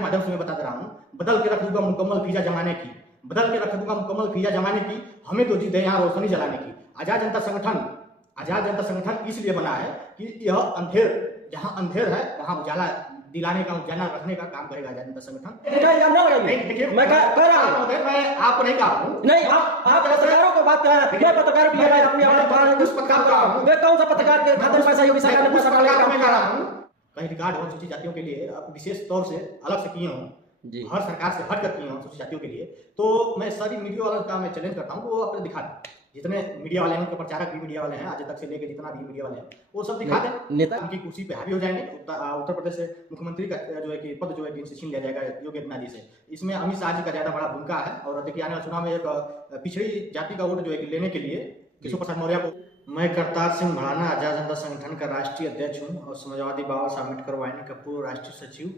के माध्यम से मैं बता दे रहा हूँ, बदल के रख दूंगा मुकम्मल फीजा जमाने की, बदल के रख दूंगा मुकम्मल फीजा जमाने की, हमें तो जीत है यहाँ रोशनी जलाने की। आजाद जनता संगठन इसलिए बना है कि यह अंधेर, जहाँ अंधेर है वहाँ उजाला दिलाने का, उजाला रखने का काम करेगा आजाद जनता संगठन। देखिए मैं कह रहा हूँ, मैं आपको नहीं कहा हूँ, नहीं आप पत्रकारों को बात कर रहे हैं, मैं पत्रकार भी है अपनी उस पत्रकार को हूँ, मैं कौन सा पत्रकार के खाते में पैसा योगी सरकार ने पैसा डाला मैं कह रहा हूँ कहीं रिकॉर्ड हो अनुसूचित जातियों के लिए विशेष तौर से अलग से किए हों जी, हर सरकार से हट कर किए हों अनुसूचित जातियों के लिए, तो मैं सारी मीडिया वालों का मैं चैलेंज करता हूँ वो अपने दिखा दें। जितने मीडिया वाले हैं, उनके प्रचारक भी मीडिया वाले हैं, आज तक से लेकर जितना भी मीडिया वाले हैं वो सब दिखा दें, नेता उनकी कुर्सी पे हावी हो जाएंगे। उत्तर प्रदेश से मुख्यमंत्री का जो है कि पद जो है कि इनसे छीन लिया जाएगा योगी आदित्यनाथ जी से। इसमें अमित शाह जी का ज्यादा बड़ा भूमिका है। और देखिए आने वाले चुनाव में एक पिछड़ी जाति का वोट जो है कि लेने के लिए केशव प्रसाद मौर्य को। मैं करतार सिंह भड़ाना आजाद जनता संगठन का राष्ट्रीय अध्यक्ष हूँ और समाजवादी बाबा साहब अम्बेडकर वाहिनी का पूर्व राष्ट्रीय सचिव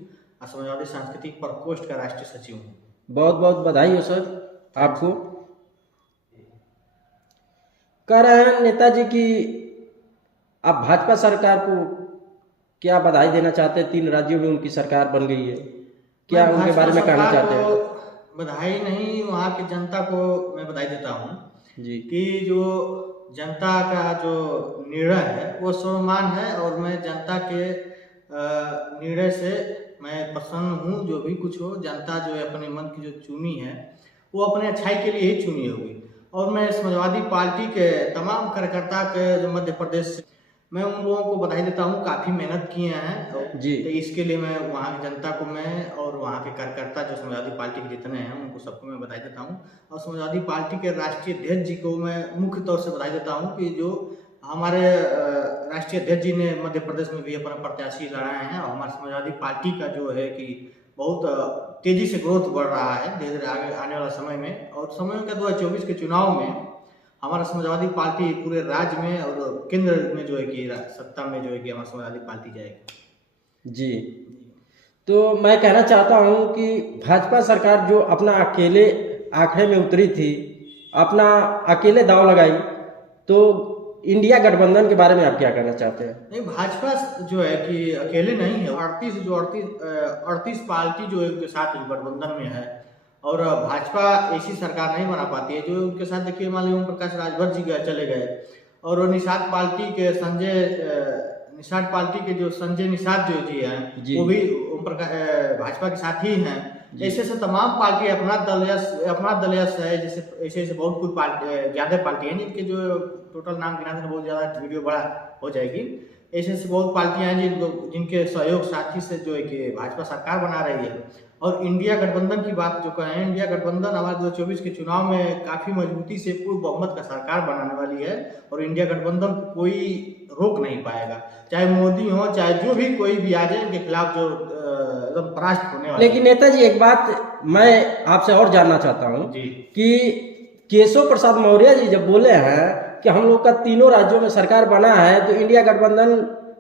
और समाजवादी सांस्कृतिक प्रकोष्ठ का राष्ट्रीय सचिव हूँ। बहुत बहुत बधाई हो सर आपको। कह रहे हैं नेताजी की आप भाजपा सरकार को क्या बधाई देना चाहते हैं? 3 राज्यों में उनकी सरकार बन गई है, क्या उनके बारे में कहना चाहते हैं? बधाई नहीं, वहाँ की जनता को मैं बधाई देता हूँ जी कि जो जनता का जो निर्णय है वो सर्वमान है और मैं जनता के निर्णय से मैं प्रसन्न हूँ। जो भी कुछ हो, जनता जो है अपने मन की जो चुनी है वो अपने अच्छाई के लिए ही चुनी होगी। और मैं समाजवादी पार्टी के तमाम कार्यकर्ता के जो मध्य प्रदेश से मैं उन लोगों को बधाई देता हूँ, काफ़ी मेहनत किए हैं जी। तो इसके लिए मैं वहाँ की जनता को मैं और वहाँ के कार्यकर्ता जो समाजवादी पार्टी के जितने हैं उनको सबको मैं बधाई देता हूँ। और समाजवादी पार्टी के राष्ट्रीय अध्यक्ष जी को मैं मुख्य तौर से बधाई देता हूँ कि जो हमारे राष्ट्रीय अध्यक्ष जी ने मध्य प्रदेश में भी अपना प्रत्याशी लड़ाए हैं और हमारी समाजवादी पार्टी का जो है कि बहुत तेजी से ग्रोथ बढ़ रहा है धीरे धीरे आगे आने वाला समय में। और समय का 2024 के चुनाव में हमारा समाजवादी पार्टी पूरे राज्य में और केंद्र में जो है कि सत्ता में जो है कि हमारी समाजवादी पार्टी जाएगी। जी, तो मैं कहना चाहता हूं कि भाजपा सरकार जो अपना अकेले आंकड़े में उतरी थी, अपना अकेले दांव लगाई, तो इंडिया गठबंधन के बारे में आप क्या कहना चाहते हैं? नहीं, भाजपा जो है कि अकेले नहीं है, 38 पार्टी जो है उनके साथ गठबंधन में है और भाजपा ऐसी सरकार नहीं बना पाती है जो उनके साथ। देखिए मान लीजिए ओम प्रकाश राजभर जी चले गए और निषाद पार्टी के जो संजय निषाद जो जी हैं वो भी ओम प्रकाश भाजपा के साथ ही हैं। ऐसे से तमाम पार्टी अपना दल है, जैसे ऐसे बहुत कुछ ज्यादा पार्टी हैं जिनके जो टोटल नाम गिना देना बहुत ज्यादा वीडियो बड़ा हो जाएगी। ऐसे बहुत पार्टियां हैं जिनके सहयोग साथी से जो है कि भाजपा सरकार बना रही है। और इंडिया गठबंधन की बात जो कहें, इंडिया गठबंधन हमारे 2024 के चुनाव में काफी मजबूती से पूर्ण बहुमत का सरकार बनाने वाली है और इंडिया गठबंधन को कोई रोक नहीं पाएगा, चाहे मोदी हो चाहे जो भी कोई भी आ जाए, इनके खिलाफ जो एकदम परास्त होने वाला। लेकिन नेताजी एक बात मैं आपसे और जानना चाहता हूँ कि केशव प्रसाद मौर्य जी जब बोले हैं कि हम लोग का 3 राज्यों में सरकार बना है तो इंडिया गठबंधन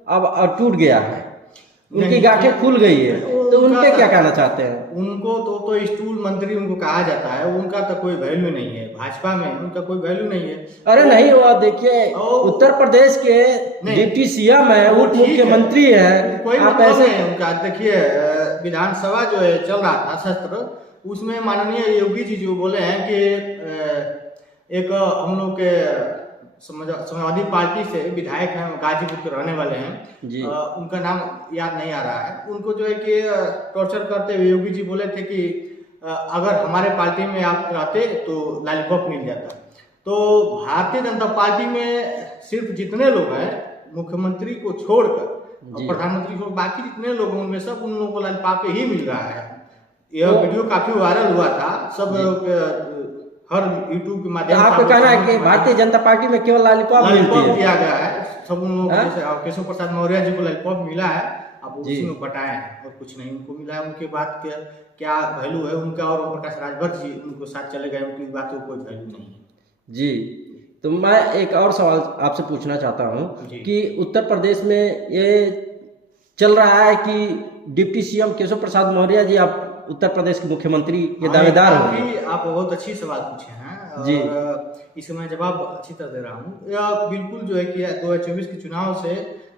अब टूट गया है, उनकी गांठें खुल गई है, तो उनपे क्या कहना चाहते हैं? उनको तो स्टूल मंत्री उनको कहा जाता है, उनका तो कोई वैल्यू नहीं है भाजपा में, उनका कोई वैल्यू नहीं है। अरे नहीं हुआ, देखिए उत्तर प्रदेश के डिप्टी सीएम है, उप मुख्यमंत्री है, कोई आप मतलब ऐसे नहीं उनका। देखिए विधानसभा जो है चल रहा था सत्र, उसमें माननीय योगी जी जो बोले हैं कि एक हम लोग के समाजवादी पार्टी से विधायक हैं, गाजीपुर के रहने वाले हैं, उनका नाम याद नहीं आ रहा है, उनको जो है कि टॉर्चर करते हुए योगी जी बोले थे कि अगर हमारे पार्टी में आप रहते तो लॉलीपॉप मिल जाता। तो भारतीय जनता पार्टी में सिर्फ जितने लोग हैं मुख्यमंत्री को छोड़कर और प्रधानमंत्री को, बाकी जितने लोग उनमें सब उन लोगों को लॉलीपॉप ही मिल रहा है। यह वीडियो काफी वायरल हुआ था, सब हर यूट्यूब के माध्यम से। आपका कहना है कि भारतीय जनता पार्टी में केवल लॉलीपॉप दिया गया है, सब उन लोगों को केशव प्रसाद मौर्य जी को लॉलीपॉप मिला है, अब उसी में बटाया है और कुछ नहीं उनको मिला है। उनके बाद क्या वैल्यू है उनका, और ओम प्रकाश राजभर जी उनको साथ चले गए, उनकी बात को कोई वैल्यू नहीं है। जी, तो मैं एक और सवाल आपसे पूछना चाहता हूँ कि उत्तर प्रदेश में ये चल रहा है कि डिप्टी सीएम केशव प्रसाद मौर्य जी आप उत्तर प्रदेश के मुख्यमंत्री के दावेदार हो। आप बहुत अच्छी सवाल पूछे हैं जी, और इसका मैं जवाब अच्छी तरह दे रहा हूँ। यह बिल्कुल जो है कि 2024 के चुनाव से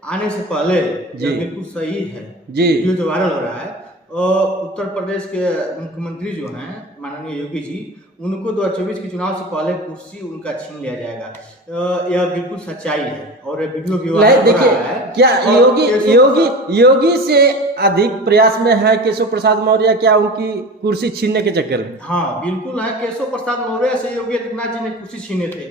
आने से पहले बिल्कुल सही है जी, जो वायरल हो रहा है। उत्तर प्रदेश के मुख्यमंत्री जो हैं माननीय योगी जी, उनको 2024 के चुनाव से पहले कुर्सी उनका छीन लिया जाएगा। यह बिल्कुल सच्चाई है और ये वीडियो भी वायरल हो देखिए, रहा है। क्या योगी से अधिक प्रयास में है केशव प्रसाद मौर्य, क्या उनकी कुर्सी छीनने के चक्कर में? हाँ बिल्कुल है। केशव प्रसाद मौर्य से योगी आदित्यनाथ जी ने कुर्सी छीने थे।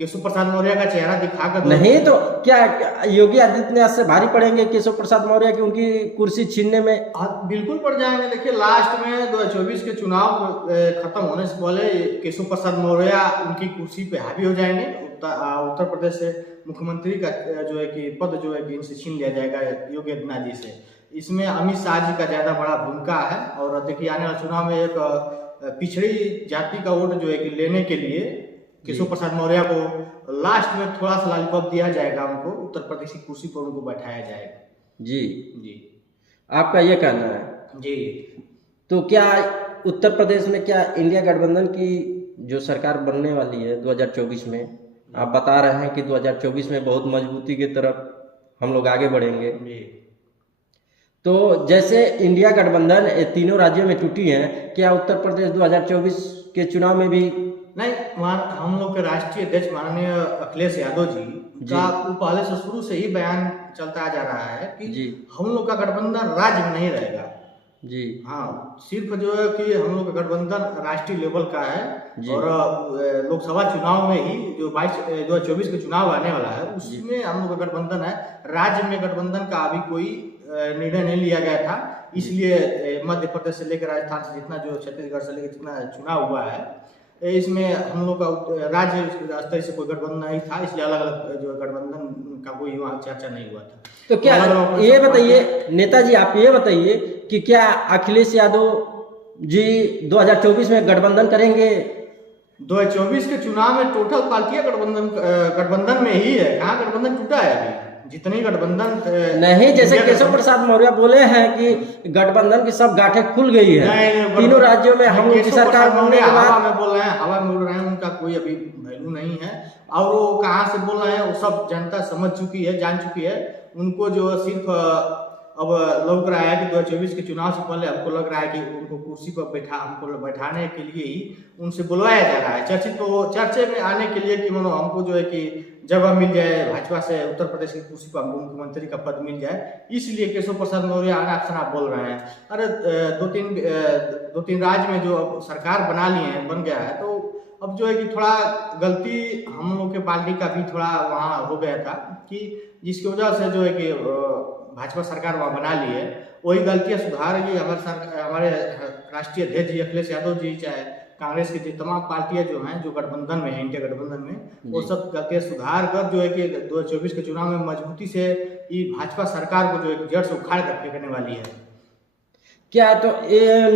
केशव प्रसाद मौर्य का चेहरा दिखाकर नहीं तो क्या योगी आदित्यनाथ से भारी पड़ेंगे केशव प्रसाद मौर्य की उनकी कुर्सी छीनने में? बिल्कुल पड़ जाएंगे। देखिए, लास्ट में 2024 के चुनाव खत्म होने से पहले केशव प्रसाद मौर्य उनकी कुर्सी पे हावी हो जाएंगे। उत्तर प्रदेश से मुख्यमंत्री का जो है कि पद जो है कि इनसे छीन लिया जाएगा योगी आदित्यनाथ जी से। इसमें अमित शाह जी का ज्यादा बड़ा भूमिका है। और देखिए, आने वाले चुनाव में एक पिछड़ी जाति का वोट जो है कि लेने के लिए केशव प्रसाद मौर्य को लास्ट में थोड़ा सा लॉलीपॉप दिया जाएगा, उनको उत्तर प्रदेश की कुर्सी पर उनको बैठाया जाएगा। जी जी, आपका ये कहना है? जी। तो क्या उत्तर प्रदेश में क्या इंडिया गठबंधन की जो सरकार बनने वाली है 2024 में, आप बता रहे हैं कि 2024 में बहुत मजबूती की तरफ हम लोग आगे बढ़ेंगे, तो जैसे इंडिया गठबंधन तीनों राज्यों में टूटी है, क्या उत्तर प्रदेश 2024 के चुनाव में भी नहीं? हम लोग के राष्ट्रीय अध्यक्ष माननीय अखिलेश यादव जी का पहले से शुरू से ही बयान चलता जा रहा है कि हम लोग का गठबंधन राज्य में नहीं रहेगा। जी हाँ, सिर्फ जो है कि हम लोग का गठबंधन राष्ट्रीय लेवल का है। और लोकसभा चुनाव में ही जो 2024 के चुनाव आने वाला है उसमें हम लोग का गठबंधन है। राज्य में गठबंधन का अभी कोई निर्णय नहीं लिया गया था, इसलिए मध्य प्रदेश से लेकर राजस्थान से जितना जो छत्तीसगढ़ से लेकर जितना चुनाव हुआ है, इसमें हम लोग का राज्य स्तर से कोई गठबंधन नहीं था, इसलिए अलग अलग जो गठबंधन का कोई वहाँ चर्चा नहीं हुआ था। तो क्या ये बताइए नेताजी, आप ये बताइए कि क्या अखिलेश यादव जी 2024 में गठबंधन करेंगे? 2024 के चुनाव में टोटल पार्टियां गठबंधन में ही है। कहाँ गठबंधन टूटा है? अभी जितनी गठबंधन नहीं, जैसे केशव प्रसाद मौर्य बोले हैं कि गठबंधन की सब गांठें खुल गई है तीनों राज्यों में। हम लोग की सरकार बनने के बाद हवा में बोल रहे हैं, हवा में उड़ रहे हैं, उनका कोई अभी वैल्यू नहीं है। और वो कहाँ से बोल रहे हैं वो सब जनता समझ चुकी है, जान चुकी है। उनको जो सिर्फ अब लग रहा है कि 2024 के चुनाव से पहले हमको लग रहा है कि उनको कुर्सी पर हमको बैठाने के लिए ही उनसे बुलवाया जा रहा है। चर्चे में आने के लिए कि मानो हमको जो है कि जगह मिल जाए भाजपा से, उत्तर प्रदेश की कुर्सी पर हमको मुख्यमंत्री का पद मिल जाए, इसलिए केशव प्रसाद मौर्य अनाप शनाप बोल रहे हैं। अरे दो तीन राज्य में जो अब सरकार बना लिए हैं, बन गया है, तो अब जो है कि थोड़ा गलती हम लोग के पार्टी का भी थोड़ा वहाँ हो गया था कि जिसकी वजह से जो है कि भाजपा सरकार वहाँ बना ली है। वही गलतियाँ सुधारेगी हमारे राष्ट्रीय अध्यक्ष जी अखिलेश यादव जी, चाहे कांग्रेस की तमाम पार्टियां जो हैं जो गठबंधन में है, इंडिया गठबंधन में, वो सब गलतियाँ सुधार कर जो है कि 2024 के चुनाव में मजबूती से ये भाजपा सरकार को जो है जड़ से उखाड़ कर फेंकने वाली है। क्या तो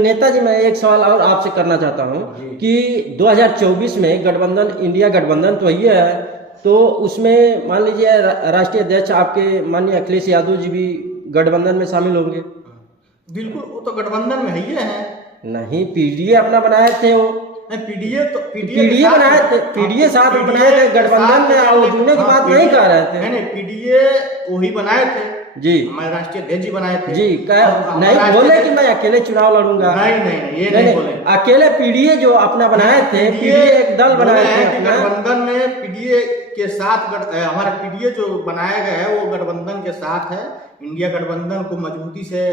नेताजी, मैं एक सवाल और आपसे करना चाहता हूँ कि 2024 में गठबंधन, इंडिया गठबंधन तो ही है, तो उसमें मान लीजिए राष्ट्रीय अध्यक्ष आपके माननीय अखिलेश यादव जी भी गठबंधन में शामिल होंगे? बिल्कुल, वो तो गठबंधन में ही है। नहीं, पीडीए अपना बनाए थे, वो पीडीए बनाए थे, पीडीए साथ में बनाए थे, गठबंधन में और जुड़ने की बात नहीं कर रहे थे। नहीं, पीडीए वही बनाए थे जी, हमारे राष्ट्रीय अध्यक्ष जी बनाए थे जी। नहीं बोले कि मैं अकेले चुनाव लड़ूंगा, नहीं, ये नहीं बोले। अकेले पीडीए जो अपना बनाए थे, पीडीए एक दल बनाए थे गठबंधन में। पीडीए के साथ हमारा पीडीए जो बनाया गया है वो गठबंधन के साथ है। इंडिया गठबंधन को मजबूती से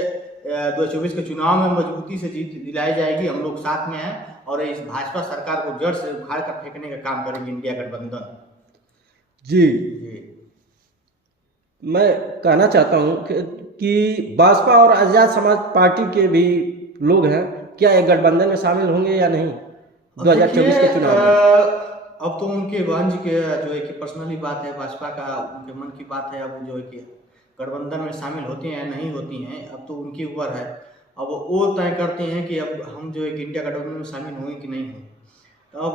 2024 के चुनाव में मजबूती से जीत दिलाई जाएगी। हम लोग साथ में हैं और इस भाजपा सरकार को जड़ से उखाड़ कर फेंकने का काम करेंगे इंडिया गठबंधन। जी, मैं कहना चाहता हूं कि भाजपा और आजाद समाज पार्टी के भी लोग हैं, क्या एक गठबंधन में शामिल होंगे या नहीं 2024 के चुनाव में? अब तो उनके बहन जी के जो है कि पर्सनली बात है, भाजपा का उनके मन की बात है। अब जो है कि गठबंधन में शामिल होती हैं या नहीं होती हैं, अब तो उनके ऊपर है। अब वो तय करते हैं कि अब हम जो है कि इंडिया गठबंधन में शामिल होंगे कि नहीं हों। अब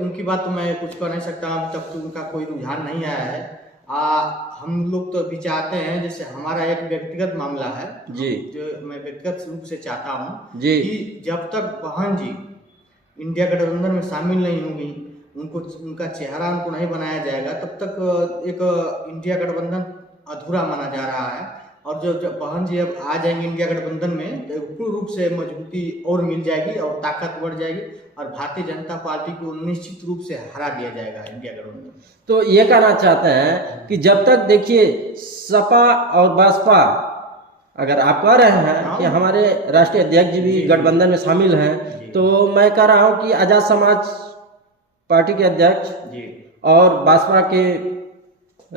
उनकी बात तो मैं कुछ कर नहीं सकता, अब तक तो उनका कोई रुझान नहीं आया है। हम लोग तो अभी चाहते हैं, जैसे हमारा एक व्यक्तिगत मामला है जी, जो मैं व्यक्तिगत रूप से चाहता हूँ कि जब तक बहन जी इंडिया गठबंधन में शामिल नहीं होंगी, उनका चेहरा उनको नहीं बनाया जाएगा, तब तक एक इंडिया गठबंधन अधूरा माना जा रहा है। और जब बहन जी अब आ जाएंगे इंडिया गठबंधन में तो पूर्ण रूप से मजबूती और मिल जाएगी और ताकत बढ़ जाएगी और भारतीय जनता पार्टी को निश्चित रूप से हरा दिया जाएगा इंडिया गठबंधन। तो ये कहना चाहते हैं कि जब तक देखिए सपा और बसपा, अगर आप कह रहे हैं कि हमारे राष्ट्रीय अध्यक्ष जी भी गठबंधन में शामिल हैं, तो मैं कह रहा हूं कि आजाद समाज पार्टी के अध्यक्ष और बसपा के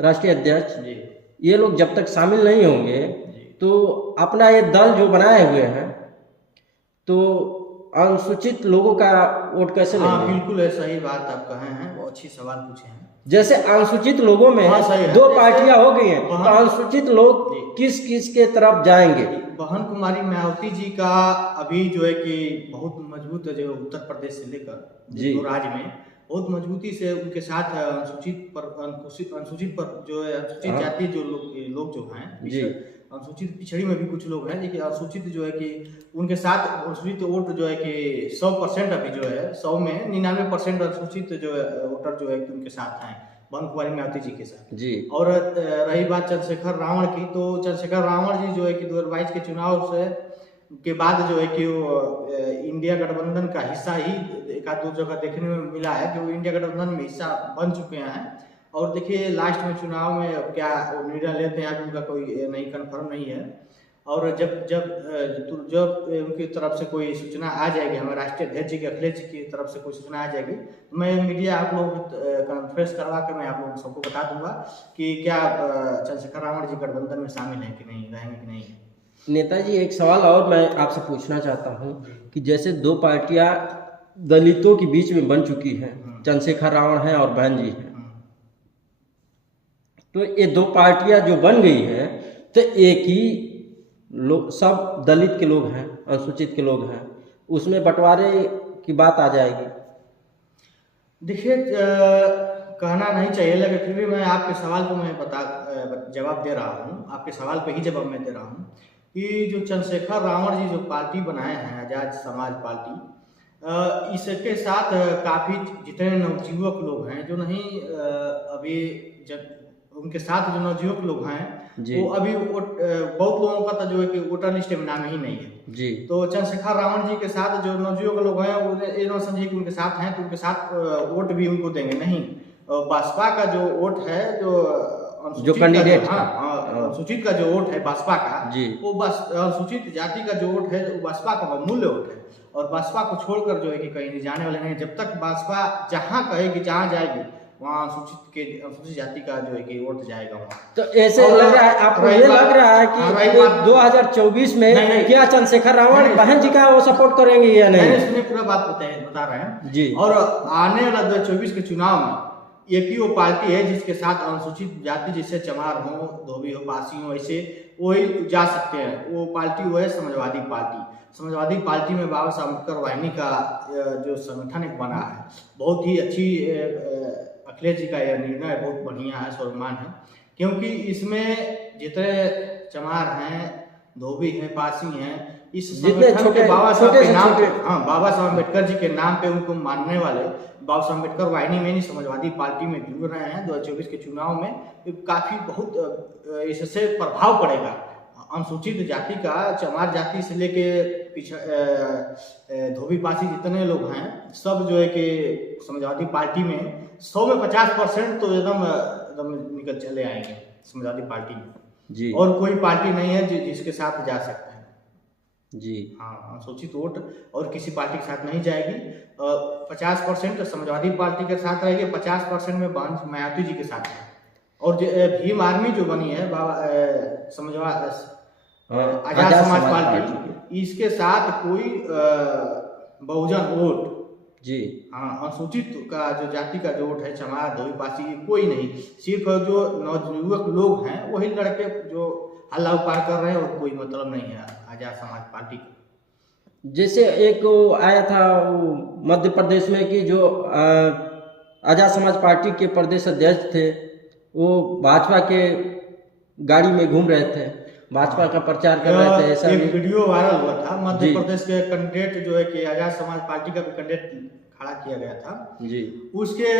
राष्ट्रीय अध्यक्ष ये लोग जब तक शामिल नहीं होंगे तो अपना ये दल जो बनाए हुए हैं तो अनुसूचित लोगों का वोट कैसे लेंगे? हाँ बिल्कुल है, सही बात आप कहे हैं, वो अच्छी सवाल पूछे हैं। जैसे अनुसूचित लोगों में दो पार्टियां हो गई हैं, तो अनुसूचित लोग किस किस के तरफ जाएंगे? बहन कुमारी मायावती जी का अभी जो है कि बहुत मजबूत है, जो उत्तर प्रदेश से लेकर राज्य में बहुत मजबूती से उनके साथ अनुसूचित पर जो है अनुसूचित जाति जो लोग जो हैं, अनुसूचित पिछड़ी में भी कुछ लोग हैं, लेकिन अनुसूचित जो है कि उनके साथ अनुसूचित वोट जो है कि 100% अभी जो है 100 में 99% अनुसूचित जो है वोटर जो है कि उनके साथ हैं बहन कुमारी मायावती जी के साथ जी। और रही बात चंद्रशेखर रावण की, तो चंद्रशेखर रावण जी जो है कि 2022 के चुनाव से के बाद जो है कि वो इंडिया गठबंधन का हिस्सा ही एक आध दो जगह देखने में मिला है कि वो इंडिया गठबंधन में हिस्सा बन चुके हैं। और देखिए लास्ट में चुनाव में क्या निर्णय लेते हैं उनका कोई नहीं कंफर्म नहीं है। और जब उनकी तरफ से कोई सूचना आ जाएगी, हमारे राष्ट्रीय अध्यक्ष जी के अखिलेश जी की तरफ से कोई सूचना आ जाएगी तो मैं मीडिया आप लोग कॉन्फ्रेंस करवा कर मैं आप लोगों सबको बता दूंगा कि क्या चंद्रशेखर रावण जी गठबंधन में शामिल हैं कि नहीं, रहेंगे कि नहीं। नेताजी एक सवाल और मैं आपसे पूछना चाहता हूं कि जैसे दो पार्टियां दलितों के बीच में बन चुकी हैं, चंद्रशेखर रावण हैं और बहन जी हैं, तो ये दो पार्टियां जो बन गई हैं तो एक ही लोग सब दलित के लोग हैं, अनुसूचित के लोग हैं, उसमें बंटवारे की बात आ जाएगी। देखिए कहना नहीं चाहिए, लेकिन फिर भी मैं आपके सवाल को मैं जवाब दे रहा हूँ, आपके सवाल पे ही जवाब मैं दे रहा हूँ कि जो चंद्रशेखर रावण जी जो पार्टी बनाए हैं आजाद समाज पार्टी, इसके साथ काफ़ी जितने नवयुवक लोग हैं जो नहीं अभी जब उनके साथ जो नवयुवक लोग हैं वो अभी बहुत लोगों का तो जो है कि वोटर लिस्ट में नाम ही नहीं है जी। तो चंद्रशेखर रावण जी के साथ जो नवयुवक लोग हैं वो ये न समझिए कि उनके साथ हैं तो उनके साथ वोट भी उनको देंगे नहीं। बसपा का जो वोट है जो कैंडिडेट अनुसूचित का जो वोट है बसपा का वो अनुसूचित जाति का जो वोट है वो बसपा का बहुमूल्य वोट है और बसपा को छोड़कर जो है कि कहीं नहीं जाने वाले नहीं। जब तक बसपा जहाँ कहेगी जहाँ जाएगी वहाँ अनुसूचित जाति का जो है कि वोट जाएगा वहाँ। तो ऐसे लग रहा है आपको, ये लग रहा है कि 2024 में क्या चंद्रशेखर रावण बहन जी का वो सपोर्ट करेंगे या नहीं? सुनिए पूरा बात बता रहे हैं जी। और आने वाला 2024 के चुनाव में एक ही वो पार्टी है जिसके साथ अनुसूचित जाति जैसे चमार हो, धोबी हो, पासी हो, ऐसे वही जा सकते हैं। वो पार्टी वो है समाजवादी पार्टी। समाजवादी पार्टी में बाबा साहब अम्बेडकर वाहिनी का जो संगठन एक बना है, बहुत ही अच्छी अखिलेश जी का यह निर्णय बहुत बढ़िया है, स्वाभिमान है, क्योंकि इसमें जितने चमार हैं, धोबी हैं, पासी हैं, इस संगठन के बाबा साहब के नाम पे, बाबा साहब अम्बेडकर जी के नाम पे उनको मानने वाले बाबा साहब अम्बेडकर वाहिनी में समाजवादी पार्टी में जुड़ रहे हैं। 2024 के चुनाव में काफी बहुत इससे प्रभाव पड़ेगा अनुसूचित जाति का, चमार जाति से लेके धोबी पासी जितने लोग हैं सब जो है कि समाजवादी पार्टी में 100 में 50% तो एकदम निकल चले आएंगे समाजवादी पार्टी में जी। और कोई पार्टी नहीं है जिसके साथ जा सकता है जी। हाँ, अनुसूचित वोट और किसी पार्टी के साथ नहीं जाएगी। 50% समाजवादी पार्टी के साथ रहेगी, 50% में बहन मायावती जी के साथ है। और भीम आर्मी जो बनी है आजाद समाज पार्टी, इसके साथ कोई बहुजन वोट जी, हाँ, अनुसूचित का जो जाति का जो वोट है चमार, धोबी, पासी, कोई नहीं, सिर्फ जो नवयुवक लोग हैं वही लड़के जो हल्ला उपार कर रहे हैं और कोई मतलब नहीं है आजाद समाज पार्टी का। जैसे एक आया था मध्य प्रदेश में कि जो आजाद समाज पार्टी के प्रदेश अध्यक्ष थे वो भाजपा के गाड़ी में घूम रहे थे, भाजपा का प्रचार कर रहे थे, ऐसा एक वीडियो वायरल हुआ था। मध्य प्रदेश के कैंडिडेट जो है कि आजाद समाज पार्टी का भी कैंडिडेट खड़ा किया गया था जी। उसके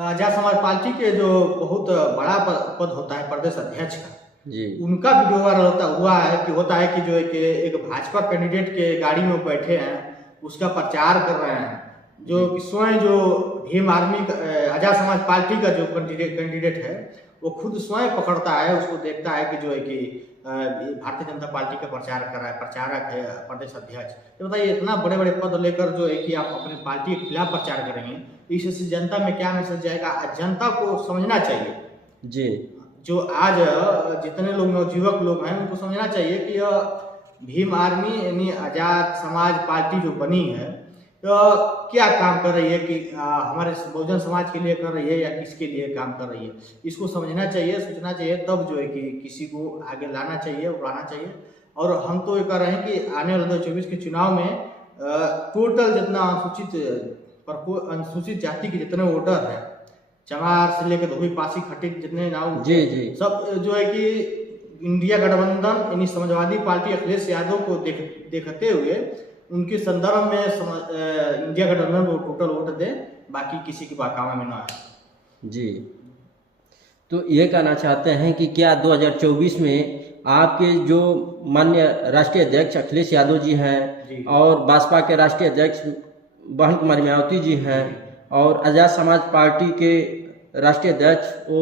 आजाद समाज पार्टी के जो बहुत बड़ा पद होता है प्रदेश अध्यक्ष का, जी उनका वीडियो वायरल होता है कि जो है कि एक भाजपा कैंडिडेट के गाड़ी में बैठे हैं, उसका प्रचार कर रहे हैं, जो कि स्वयं जो भीम आर्मी आजाद समाज पार्टी का जो कैंडिडेट है वो खुद स्वयं पकड़ता है, उसको देखता है कि जो है कि भारतीय जनता पार्टी का प्रचार कर रहा है, प्रचारक है, प्रदेश अध्यक्ष। तो बताइए, इतना बड़े बड़े पद लेकर जो है कि आप अपने पार्टी के खिलाफ प्रचार करेंगे, इससे जनता में क्या मैसेज जाएगा? जनता को समझना चाहिए, जी जो आज जितने लोग नवयुवक लोग हैं उनको समझना चाहिए कि भीम आर्मी यानी आजाद समाज पार्टी जो बनी है तो क्या काम कर रही है, कि हमारे बहुजन समाज के लिए कर रही है या किसके लिए काम कर रही है, इसको समझना चाहिए, सोचना चाहिए, तब जो है कि किसी को आगे लाना चाहिए, उड़ाना चाहिए। और हम तो ये कह रहे हैं कि आने वाले 2024 के चुनाव में टोटल जितना अनुसूचित जाति के जितने वोटर हैं, चमार से लेकर धोबी पासी खटीक जितने नाम जी सब जो है कि इंडिया गठबंधन यानी समाजवादी पार्टी अखिलेश यादव को देखते हुए उनके संदर्भ में इंडिया गठबंधन को टोटल वोट दे, बाकी किसी के बहकावे में ना आए। जी, तो ये कहना चाहते हैं कि क्या 2024 में आपके जो माननीय राष्ट्रीय अध्यक्ष अखिलेश यादव जी हैं और भाजपा के राष्ट्रीय अध्यक्ष बहन कुमारी मायावती जी हैं और आजाद समाज पार्टी के राष्ट्रीय अध्यक्ष वो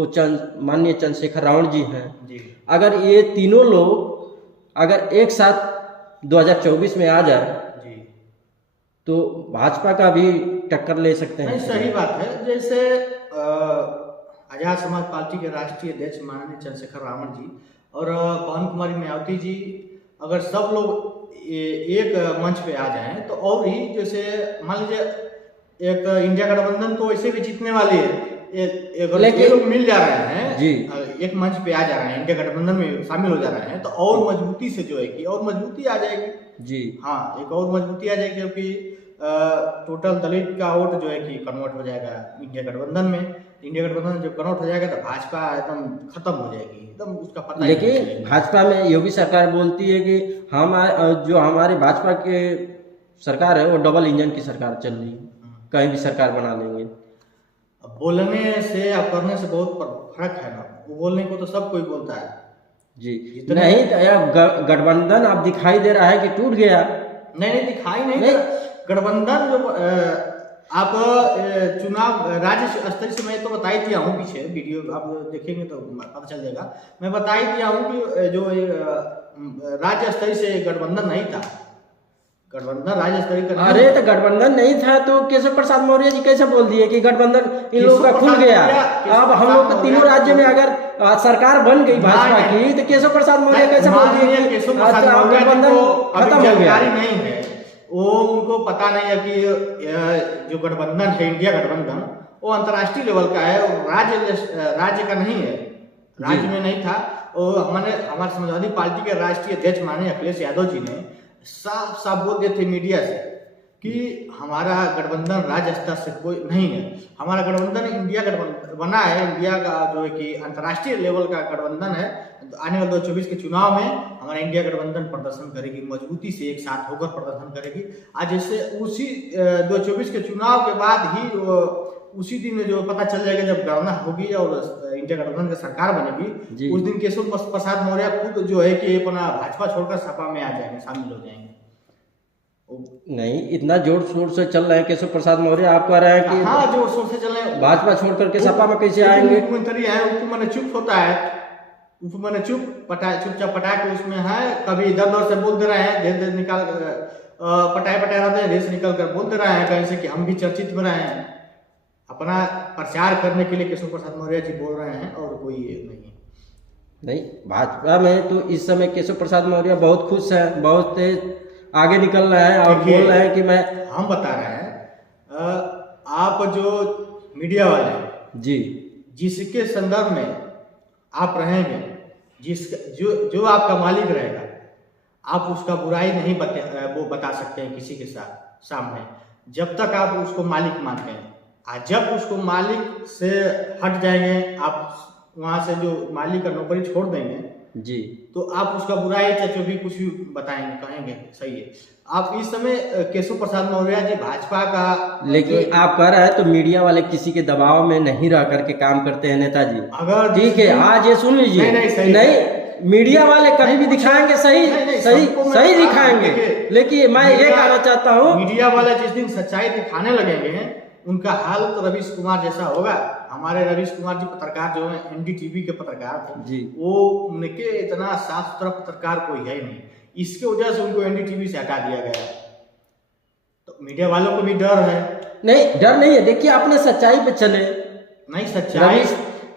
माननीय चंद्रशेखर रावण जी हैं, अगर ये तीनों लोग अगर एक साथ 2024 में आ जाए तो भाजपा का भी टक्कर ले सकते हैं? नहीं, सही बात है। जैसे आजाद समाज पार्टी के राष्ट्रीय अध्यक्ष माननीय चंद्रशेखर रावण जी और बहन कुमारी मायावती जी अगर सब लोग एक मंच पे आ जाएं तो और ही, जैसे मान लीजिए एक इंडिया गठबंधन तो वैसे भी जीतने वाली है, लेकिन लोग मिल जा रहे हैं जी, एक मंच पे आ जा रहे हैं, इंडिया गठबंधन में शामिल हो जा रहे हैं, तो और मजबूती से जो है कि और मजबूती आ जाएगी जी। हाँ, एक और मजबूती आ जाएगी, क्योंकि टोटल दलित का वोट जो है कि कन्वर्ट हो जाएगा इंडिया गठबंधन में। इंडिया गठबंधन जब कन्वर्ट हो जाएगा तो भाजपा एकदम खत्म हो जाएगी, एकदम उसका पता। लेकिन भाजपा में योगी सरकार बोलती है कि हम जो हमारे भाजपा के सरकार है वो डबल इंजन की सरकार चल रही है, कहीं भी सरकार बना लेंगे। अब बोलने से या करने से बहुत फर्क है ना, वो बोलने को तो सब कोई बोलता है जी, नहीं गठबंधन अब दिखाई दे रहा है कि टूट गया। नहीं दिखाई नहीं। गठबंधन जो आप चुनाव राज्य स्तर से, मैं तो बता ही दिया हूँ, पीछे वीडियो आप देखेंगे तो पता चल जाएगा, मैं बता ही दिया हूँ कि जो राज्य स्तर से गठबंधन नहीं था, गठबंधन राज्य स्तरीय का। अरे तो गठबंधन नहीं था तो केशव प्रसाद मौर्य जी कैसे बोल दिए कि गठबंधन इन लोगों का खुल गया? अब हम लोग को तीनों राज्य में अगर सरकार बन गई भाजपा की तो केशव प्रसाद मौर्य कैसे बोल दिए कि गठबंधन खत्म हो गया? नहीं है वो, उनको पता नहीं है कि जो गठबंधन है इंडिया गठबंधन वो अंतर्राष्ट्रीय लेवल का है, राज्य का नहीं है, राज्य में नहीं था। और हमारे समाजवादी पार्टी के राष्ट्रीय अध्यक्ष माननीय अखिलेश यादव जी ने साफ साफ बोल दिए थे मीडिया से कि हमारा गठबंधन राज्य स्तर से कोई नहीं है, हमारा गठबंधन इंडिया गठबंधन बना है, इंडिया का जो है कि अंतर्राष्ट्रीय लेवल का गठबंधन है। आने वाले 2024 के चुनाव में हमारा इंडिया गठबंधन प्रदर्शन करेगी, मजबूती से एक साथ होकर प्रदर्शन करेगी। आज जैसे उसी 2024 के चुनाव के बाद ही उसी दिन जो पता चल जाएगा जब गणना होगी और इंडिया गठबंधन की सरकार बनेगी, उस दिन केशव प्रसाद मौर्य खुद जो है कि अपना भाजपा छोड़कर सपा में आ जाएंगे, शामिल हो जाएंगे। नहीं, इतना जोर शोर से चल रहे हैं केशव प्रसाद मौर्य, आप कह रहे हैं कि हाँ जोर शोर से चल रहे हैं, भाजपा छोड़ करके सपा में कैसे आएंगे? मुख्यमंत्री है, उपमन चुप होता है, उपमन चुपचाप पटा के उसमें है, कभी इधर उधर से बोल दे रहे हैं, धीरे निकाल पटाए रहते हैं, धीरे से निकल कर बोल दे रहे हैं कहीं से कि हम भी चर्चित में रहे हैं। अपना प्रचार करने के लिए केशव प्रसाद मौर्य जी बोल रहे हैं और कोई नहीं। भाजपा में तो इस समय केशव प्रसाद मौर्य बहुत खुश है, बहुत तेज आगे निकल रहे हैं और बोल रहे हैं कि हम बता रहे हैं, आप जो मीडिया वाले जी, जिसके संदर्भ में आप रहेंगे, जो आपका मालिक रहेगा, आप उसका बुराई नहीं बता सकते हैं किसी के सामने, जब तक आप उसको मालिक मानते हैं। आज जब उसको मालिक से हट जाएंगे, आप वहां से जो मालिक का नौकरी छोड़ देंगे जी, तो आप उसका बुराई चाहे भी कुछ भी बताएंगे, कहेंगे, सही है। आप इस समय केशव प्रसाद मौर्य जी भाजपा का, लेकिन आप कह रहे हैं तो मीडिया वाले किसी के दबाव में नहीं रह करके काम करते हैं नेताजी। अगर ठीक है, आज ये सुन लीजिए, नहीं मीडिया वाले कभी भी दिखाएंगे सही नहीं, सही सबको मैं सही बता रहा हूं, दिखाएंगे, देखिए, लेकिन मैं ये मीडिया- कहना चाहता हूँ मीडिया वाले जिस दिन सच्चाई दिखाने लगेंगे उनका हाल तो रवीश कुमार जैसा होगा। हमारे रवीश कुमार जी पत्रकार जो है एनडीटीवी के पत्रकार थे जी, वो उनके इतना साफ सुथरा पत्रकार कोई है नहीं, इसके वजह से उनको एनडीटीवी से हटा दिया गया। तो मीडिया वालों को भी डर है। नहीं डर नहीं है, देखिए अपने सच्चाई पे चले। नहीं सच्चाई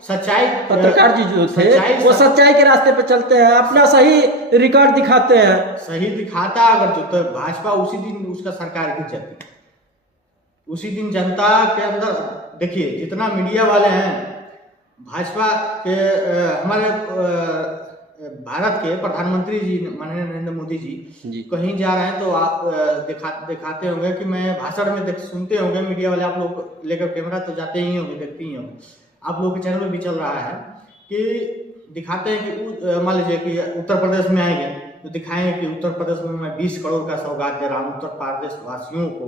सच्चाई पत्रकार जी जो थे सच्चाई वो सच्चाई के रास्ते पे चलते हैं, अपना सही रिकॉर्ड दिखाते हैं। सही दिखाता अगर जो तो भाजपा उसी दिन उसका सरकार गिर जाती, उसी दिन जनता के अंदर। देखिए जितना मीडिया वाले हैं भाजपा के हमारे भारत के प्रधानमंत्री जी माननीय नरेंद्र मोदी जी कहीं जा रहे हैं तो आप दिखाते होंगे कि मैं भाषण में सुनते होंगे, मीडिया वाले आप लोग लेकर कैमरा तो जाते ही होंगे, देखते ही होंगे, आप लोगों के चैनल में भी चल रहा है कि दिखाते हैं कि मान लीजिए कि उत्तर प्रदेश में आएंगे तो दिखाएंगे कि उत्तर प्रदेश में मैं 20 करोड़ का सौगात दे रहा हूँ उत्तर प्रदेश वासियों को।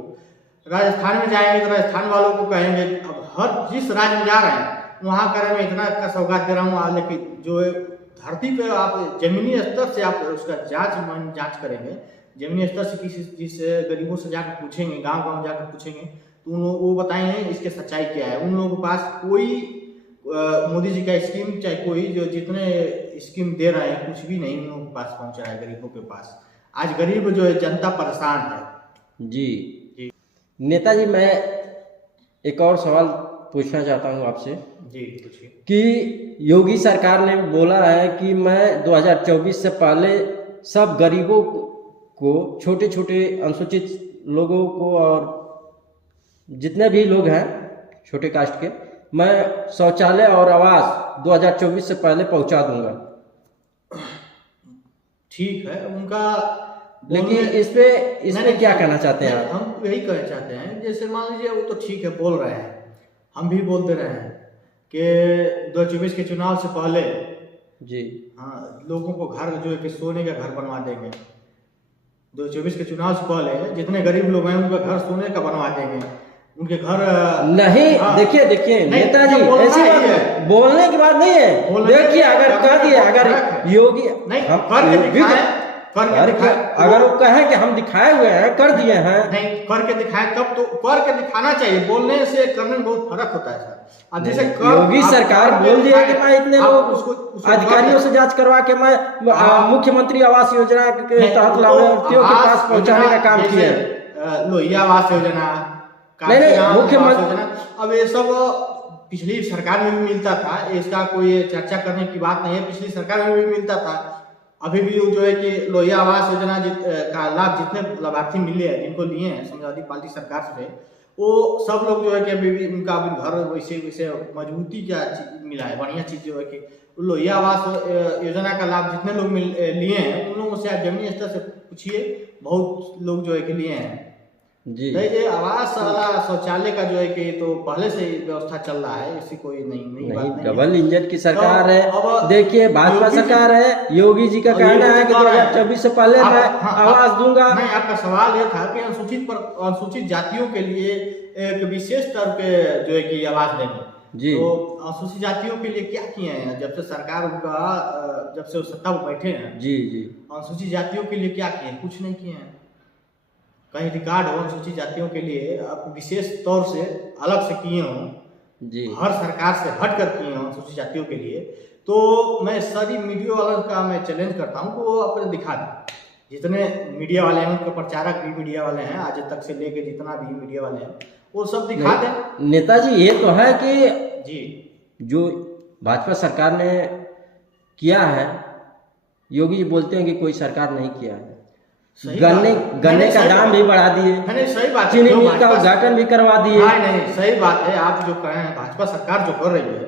राजस्थान में जाएंगे तो राजस्थान वालों को कहेंगे, अब हर जिस राज्य में जा रहे हैं वहाँ करें मैं इतना का सौगात दे रहा हूँ, लेकिन जो धरती पे आप जमीनी स्तर से आप उसका जांच करेंगे, जमीनी स्तर से किसी जिस गरीबों से जाकर पूछेंगे, गांव गांव जाकर पूछेंगे तो वो बताएंगे इसके सच्चाई क्या है। उन लोगों के पास कोई मोदी जी का स्कीम चाहे कोई जो जितने स्कीम दे रहे हैं कुछ भी नहीं उन लोगों के पास पहुंचा है गरीबों के पास। आज गरीब जो है जनता परेशान है। जी नेताजी मैं एक और सवाल पूछना चाहता हूँ आपसे। जी पूछिए। कि योगी सरकार ने बोला है कि मैं 2024 से पहले सब गरीबों को, छोटे छोटे अनुसूचित लोगों को और जितने भी लोग हैं छोटे कास्ट के, मैं शौचालय और आवास 2024 से पहले पहुंचा दूंगा। ठीक है उनका, लेकिन इस पे क्या कहना चाहते हैं आप? हम यही कहना चाहते हैं जैसे मान लीजिए वो तो ठीक है बोल रहे हैं, हम भी बोलते रहे हैं कि 2024 के चुनाव से पहले जी हाँ लोगों को घर जो है कि सोने का घर बनवा देंगे। 2024 के चुनाव से पहले जितने गरीब लोग हैं उनका घर सोने का बनवा देंगे, उनके घर नहीं। देखिए नेताजी ऐसी बात बोलने की बात नहीं है। देखिए अगर कह दिए, अगर योगी नहीं करके दिखाएं, अगर वो कहे कि हम दिखाए हुए हैं कर दिए हैं, नहीं करके दिखाएं तब तो करके दिखाना चाहिए। बोलने से करने में बहुत फर्क होता है सर। अब जैसे योगी सरकार बोल दिया कि मैं इतने लोग अधिकारियों से जांच करवा के मैं मुख्यमंत्री आवास योजना के तहत लाभार्थियों के पास पहुंचाने का काम किया। लोहिया आवास योजना, मुख्यमंत्री, अब ये सब पिछली सरकार में भी मिलता था, इसका कोई चर्चा करने की बात नहीं है। पिछली सरकार में भी मिलता था, अभी भी जो है कि लोहिया आवास योजना का लाभ जितने लाभार्थी मिले हैं जिनको लिए हैं समाजवादी पार्टी सरकार से, वो सब लोग जो है कि अभी भी उनका अभी घर वैसे मजबूती क्या मिला है, बढ़िया चीज जो है कि लोहिया आवास योजना का लाभ जितने लोग लिए हैं उन लोगों से आप जमीनी स्तर से पूछिए, बहुत लोग जो है कि लिए हैं जी। ये आवास वाला शौचालय का जो है कि तो पहले से व्यवस्था चल रहा है, ऐसी कोई नहीं बात नहीं। डबल इंजन की सरकार है। देखिए भाजपा सरकार है, योगी जी का कहना है कि 2024 से पहले मैं आवास दूंगा। नहीं, आपका सवाल ये था कि अनुसूचित जातियों के लिए एक विशेष स्तर पे जो है कि आवास देंगे जी। तो अनुसूचित जातियों के लिए क्या किए हैं जब से सरकार उनका जब से सत्ता पर बैठे हैं जी जी, अनुसूचित जातियों के लिए क्या किए? कुछ नहीं किए हैं। कहीं रिकॉर्ड हो अनुसूचित जातियों के लिए आप विशेष तौर से अलग से किए हों जी, हर सरकार से हट कर किए हों अनुसूचित जातियों के लिए, तो मैं सारी मीडिया वालों का मैं चैलेंज करता हूं कि वो अपने दिखा दें। जितने मीडिया वाले हैं उनके प्रचारक भी मीडिया वाले हैं, आज तक से लेके जितना भी मीडिया वाले हैं वो सब दिखा दें। नेताजी ये तो है कि जी जो भाजपा सरकार ने किया है, योगी जी बोलते हैं कि कोई सरकार नहीं किया है। गन्ने का दाम भी बढ़ा दिए, सही बात, चीनी मिल का उद्घाटन भी करवा दिए। नहीं सही बात है, आप जो कह रहे हैं भाजपा सरकार जो कर रही है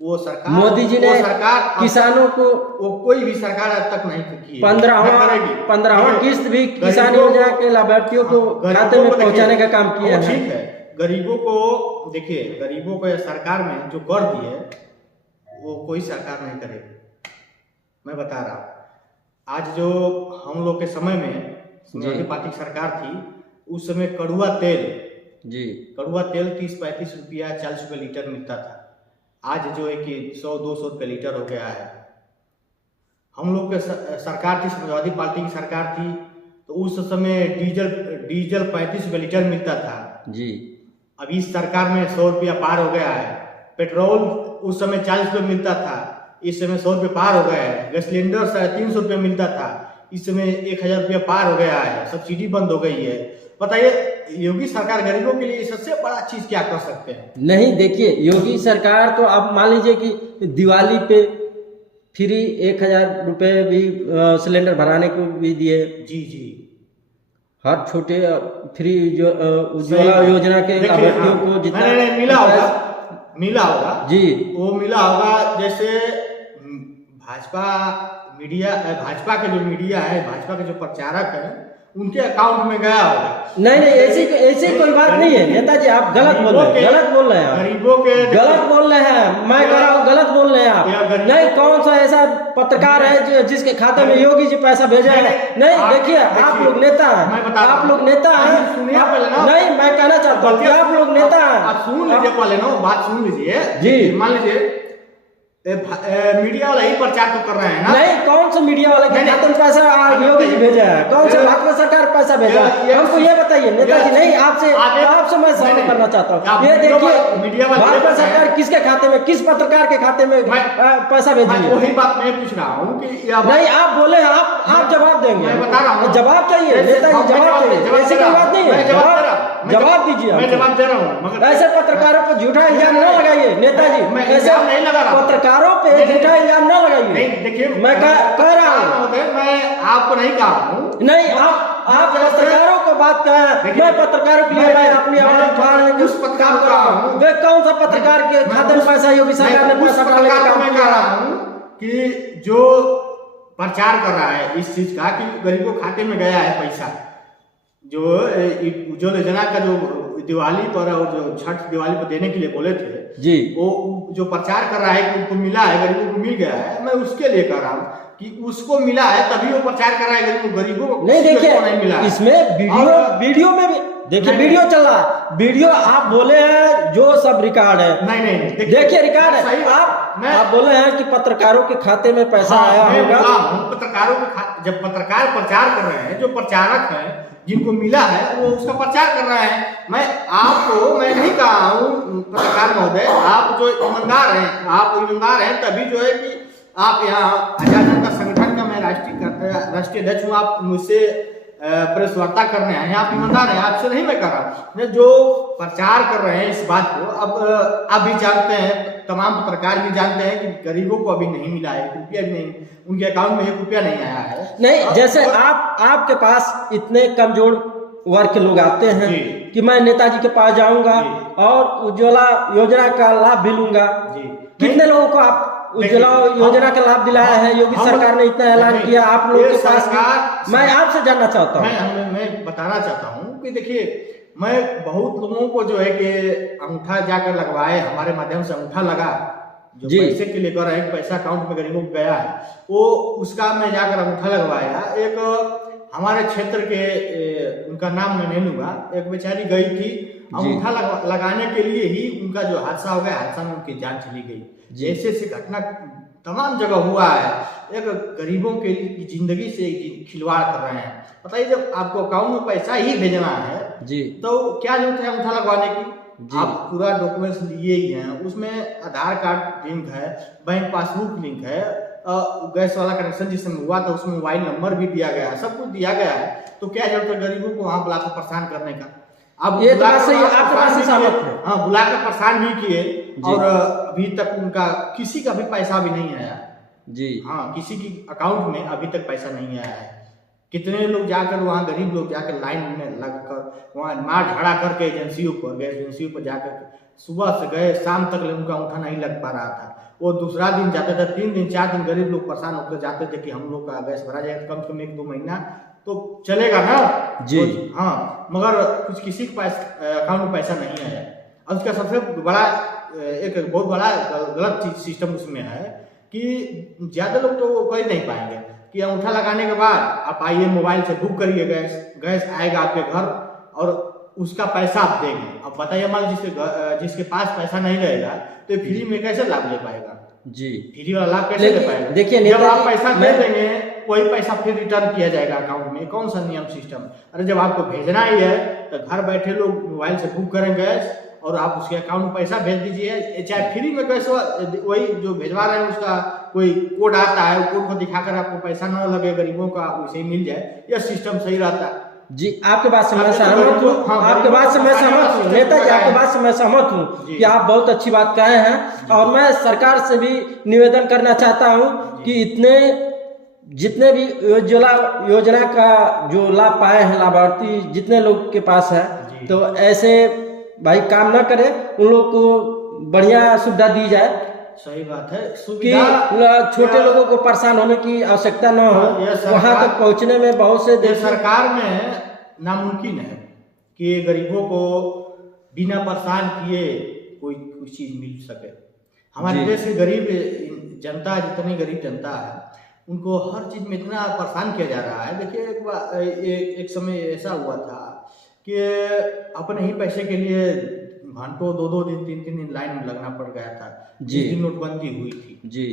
वो सरकार, मोदी जी ने सरकार किसानों को वो कोई भी सरकार आज तक नहीं की। 15वां किस्त भी किसान योजना के लाभार्थियों को खाते में पहुंचाने का काम किया है। ठीक है, गरीबों को देखिए, गरीबों को सरकार में जो कर दी है वो कोई सरकार नहीं करेगी। मैं बता रहा हूँ, आज जो हम लोग के समय में समाजवादी पार्टी की सरकार थी उस समय कड़ुआ तेल 30-35 रुपया 40 रुपये लीटर मिलता था। आज जो है कि 100-200 रुपये लीटर हो गया है। हम लोग के सरकार थी, समाजवादी पार्टी की सरकार थी, तो उस समय डीजल 35 रुपये लीटर मिलता था जी। अभी इस सरकार में 100 रुपया पार हो गया है। पेट्रोल उस समय 40 रुपये मिलता था, इस समय 100 रुपये पार हो गया है। गैस सिलेंडर 350 रुपये मिलता था, इस समय 1000 रुपया पार हो गया है। सब्सिडी बंद हो गई है। बताइए योगी सरकार गरीबों के लिए सबसे बड़ा चीज क्या कर सकते हैं? नहीं, देखिए योगी सरकार तो अब मान लीजिए कि दिवाली पे फ्री 1000 रुपये भी सिलेंडर भराने को भी दिए। जी जी। हर छोटे फ्री जो उज्ज्वला योजना के लाभार्थियों को जितना मिला होगा जी, वो मिला होगा। जैसे भाजपा के जो मीडिया है, भाजपा के जो प्रचारक है, उनके अकाउंट में गया होगा। नहीं, ऐसी कोई बात नहीं है नेताजी, आप गलत बोल रहे हैं, गलत बोल रहे हैं, गरीबों के गलत बोल रहे हैं। मैं कह रहा हूँ गलत बोल रहे हैं आप। नहीं, कौन सा ऐसा पत्रकार है जिसके खाते में योगी जी पैसा भेजा है? नहीं, देखिए आप लोग नेता हैं, आप लोग नेता हैं। नहीं, मैं कहना चाहता हूँ कि आप लोग नेता हैं। आप सुन लीजिए पहले ना, बात सुन लीजिए जी। मान लीजिए मीडिया वाला ही प्रचार तो कर रहे हैं ना। नहीं, कौन सा मीडिया वाला के खाते में पैसा योगी जी भेजा है? कौन सा भाजपा सरकार पैसा भेजा है? हमको ये बताइए नेताजी। नहीं, आपसे मैं सवाल करना चाहता हूँ। ये देखिए भाजपा सरकार किसके खाते में, किस पत्रकार के खाते में पैसा भेजी है? वही बात मैं पूछ रहा हूँ कि नहीं, आप बोले, आप जवाब देंगे। मैं बता रहा हूँ, जवाब चाहिए नेताजी, जवाब चाहिए। ऐसी कोई बात नहीं है, जवाब दीजिए। मैं जवाब दे रहा हूँ। ऐसे पत्रकारों पर झूठा इल्जाम न लगाइए नेताजी। ऐसे नहीं लगा रहा, पत्रकारों पे झूठा इल्जाम न लगाइए। देखिए मैं कह रहा हूँ, मैं आपको नहीं कहा हूँ। नहीं, आप पत्रकारों को बात कहें, मैं पत्रकारों के लिए मैं अपनी आवाज उठाने के काम कर रहा हूँ। वे कौन सा पत्रकार के खाते में पैसा योगी सरकार ने पैसा डालने का काम कर रहा हूँ कि जो प्रचार कर रहा है इस चीज का कि गरीबों के खाते में गया है पैसा, जो उज्ज्वला योजना का जो दिवाली पर और जो छठ दिवाली पर देने के लिए बोले थे जी, वो जो प्रचार कर रहा है कि उनको मिला है, गरीबों को मिल गया है। मैं उसके लिए कह रहा हूँ कि उसको मिला है तभी वो प्रचार कर रहा है, गरीबों को नहीं। देखिए नहीं मिला। इसमें वीडियो में भी देखिए, वीडियो चल रहा है। वीडियो आप बोले हैं जो सब रिकॉर्ड है। नहीं, देखिए रिकॉर्ड है। आप बोले हैं कि पत्रकारों के खाते में पैसा आया होगा। पत्रकारों के जब पत्रकार प्रचार कर रहे हैं, जो प्रचारक है जिनको मिला है वो उसका प्रचार कर रहा है। मैं नहीं कहा हूँ पत्रकार महोदय, आप जो ईमानदार हैं, तभी जो है कि आप यहाँ आजाद जनता संगठन का मैं राष्ट्रीय अध्यक्ष हूँ। आप मुझसे प्रेस वार्ता करने आए हैं, आप ईमानदार हैं, आपसे नहीं मैं कर रहा। जो प्रचार कर रहे हैं इस बात को, अब आप भी जानते हैं, तमाम पत्रकार भी जानते हैं कि गरीबों को अभी नहीं मिला है, 1 रुपया भी नहीं, उनके अकाउंट में 1 रुपया नहीं आया है। नहीं, जैसे आपके पास इतने कमजोर वर्ग के लोग आते हैं कि मैं नेताजी के पास जाऊंगा और उज्ज्वला योजना का लाभ भी लूंगा। कितने लोगों को आप उज्ज्वला योजना का लाभ दिलाया है? योगी सरकार ने इतना ऐलान किया, आप लोगों के पास। मैं आपसे जानना चाहता हूँ, मैं बताना चाहता हूँ कि देखिए, मैं बहुत लोगों को जो है कि अंगूठा जाकर लगवाए, हमारे माध्यम से अंगूठा लगा, जो पैसे के लिए कर रहे हैं, पैसा अकाउंट में गरीबों को गया है, वो उसका मैं जाकर अंगूठा लगवाया। एक हमारे क्षेत्र के, उनका नाम मैं नहीं लूंगा, एक बेचारी गई थी अंगूठा लगाने के लिए ही, उनका जो हादसा हो गया, हादसा में उनकी जान चली गई। ऐसे घटना तमाम जगह हुआ है। एक गरीबों के जिंदगी से खिलवाड़ कर रहे हैं। बताइए, जब आपको अकाउंट में पैसा ही भेजना है जी, तो क्या जरूरत है अंगूठा लगवाने की? आप पूरा डॉक्यूमेंट्स लिए ही हैं, उसमें आधार कार्ड लिंक है, बैंक पासबुक लिंक है, गैस वाला कनेक्शन जिसमें हुआ था उसमें मोबाइल नंबर भी दिया गया है, सब कुछ दिया गया है। तो क्या जरूरत है गरीबों को वहां बुलाकर परेशान करने का? आप ये तो आपके पास सहमत है। हाँ, बुलाकर परेशान भी किए और अभी तक उनका किसी का भी पैसा भी नहीं आया जी। हाँ, किसी की अकाउंट में अभी तक पैसा नहीं आया है। कितने लोग जाकर वहाँ, गरीब लोग जाकर लाइन में लगकर वहाँ मार झगड़ा करके एजेंसियों पर, गैस एजेंसियों पर जाकर सुबह से गए, शाम तक उनका अंगूठा नहीं लग पा रहा था। वो दूसरा दिन जाते थे, 3 दिन 4 दिन गरीब लोग परेशान होकर जाते थे कि हम लोग का गैस भरा जाएगा, कम से कम 1-2 महीना तो चलेगा ना जी। तो, हाँ, मगर कुछ किसी के पास अकाउंट में पैसा नहीं आया। और उसका सबसे बड़ा एक बहुत बड़ा गलत सिस्टम उसमें है कि ज्यादा लोग तो वो कर नहीं पाएंगे कि अंगूठा लगाने के बाद आप आइए, मोबाइल से बुक करिए, गैस आएगा आपके घर और उसका पैसा आप देंगे। अब बताइए, मान जिसके पास पैसा नहीं रहेगा तो फ्री में कैसे लाभ ले पाएगा? जी। फ्री वाला लाभ कैसे ले पाएगा? देखिए जब नेता आप जी, पैसा दे देंगे वही पैसा फिर रिटर्न किया जाएगा अकाउंट में, कौन सा नियम सिस्टम? अरे जब आपको भेजना ही है तो घर बैठे लोग मोबाइल से बुक करें गैस और आप उसके अकाउंट में पैसा भेज दीजिए, चाहे फ्री में कैसे वही जो भेजवा रहे हैं उसका कोई कोड आता है, वो कोड को दिखाकर आपको पैसा न लगे, गरीबों का वैसे ही मिल जाए, यह सिस्टम सही रहता है। जी आपके बात से मैं सहमत हूँ, आपके बात से मैं सहमत हूँ नेता जी, आपके बात से मैं सहमत हूँ कि आप बहुत अच्छी बात कहे हैं। और मैं सरकार से भी निवेदन करना चाहता हूँ कि इतने जितने भी योजना का जो लाभ पाए हैं लाभार्थी जितने लोग के पास है, तो ऐसे भाई काम न करे, उन लोग को बढ़िया सुविधा दी जाए। सही बात है, कि छोटे लोगों को परेशान होने की आवश्यकता न हो, वहां तक पहुंचने में बहुत से सरकार में नामुमकिन है कि गरीबों को बिना परेशान किए कोई चीज मिल सके। हमारे देश के गरीब जनता, जितनी गरीब जनता है, उनको हर चीज में इतना परेशान किया जा रहा है। देखिए एक समय ऐसा हुआ था कि अपने ही पैसे के लिए घंटों 2-2 दिन 3-3 दिन लाइन में लगना पड़ गया था जिस दिन नोटबंदी हुई थी। जी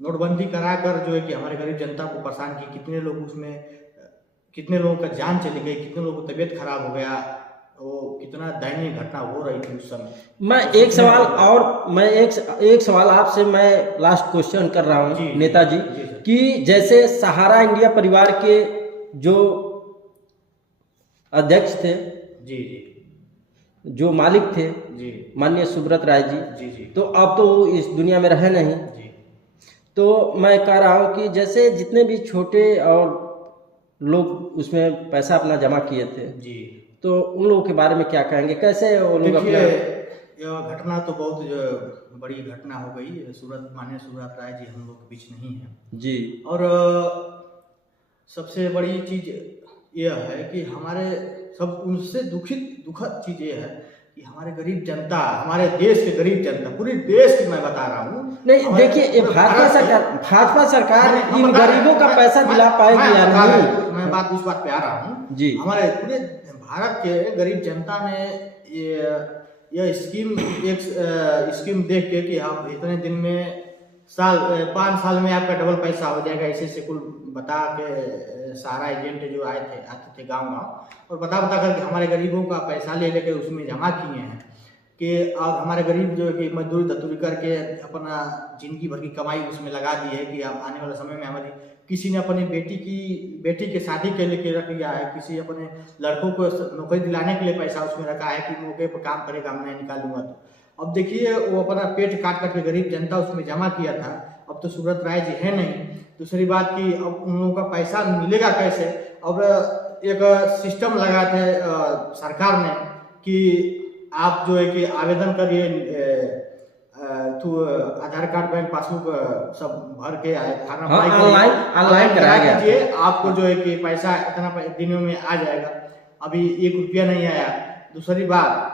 नोटबंदी कराकर जो है कि हमारे गरीब जनता को परेशान की, कितने लोग उसमें, कितने लोगों का जान चली गई, कितने लोगों को तबीयत खराब हो गया, वो कितना दयनीय घटना हो रही थी उस समय। मैं एक सवाल और मैं एक सवाल आपसे मैं लास्ट क्वेश्चन कर रहा हूँ नेताजी, कि जैसे सहारा इंडिया परिवार के जो अध्यक्ष थे, जी जी, जो मालिक थे जी, माननीय सुब्रत राय जी, जी जी, तो अब तो वो इस दुनिया में रहे नहीं जी। तो मैं कह रहा हूँ कि जैसे जितने भी छोटे और लोग उसमें पैसा अपना जमा किए थे जी, तो उन लोगों के बारे में क्या कहेंगे, कैसे वो लोग अपना? यह घटना तो बहुत बड़ी घटना हो गई। माननीय सुब्रत राय जी हम लोग के बीच नहीं है जी। और सबसे बड़ी चीज यह है कि हमारे सब उनसे दुखद चीज ये है कि हमारे गरीब जनता, हमारे देश के गरीब जनता, पूरे देश की मैं बता रहा हूँ। नहीं देखिए, भाजपा सरकार इन गरीबों का पैसा दिला पाएगी या नहीं? मैं उस बात पे आ रहा हूँ जी। हमारे पूरे भारत के गरीब जनता ने यह स्कीम देख के कि आप इतने दिन में 5 साल में आपका डबल पैसा हो जाएगा, ऐसे कुल बता के सारा एजेंट जो आते थे गांव और बता करके हमारे गरीबों का पैसा ले लेकर उसमें जमा किए हैं कि अब हमारे गरीब जो है कि मजदूरी करके अपना जिंदगी भर की कमाई उसमें लगा दी है कि अब आने वाले समय में हमारी किसी ने अपनी बेटी के शादी के लिए रख लिया है, किसी अपने लड़कों को नौकरी दिलाने के लिए पैसा उसमें रखा है कि मौके पर काम करेगा, मैं निकालूंगा। तो अब देखिए वो अपना पेट काट करके गरीब जनता उसमें जमा किया था। अब तो सुब्रत राय जी है नहीं। दूसरी बात कि अब उन लोगों का पैसा मिलेगा कैसे? अब एक सिस्टम लगा थे सरकार ने कि आप जो है कि आवेदन करिए तो आधार कार्ड, बैंक पासबुक सब भर के फार्म ऑनलाइन कराया गया, आपको जो है कि पैसा इतना दिनों में आ जाएगा। अभी 1 रुपया नहीं आया। दूसरी बात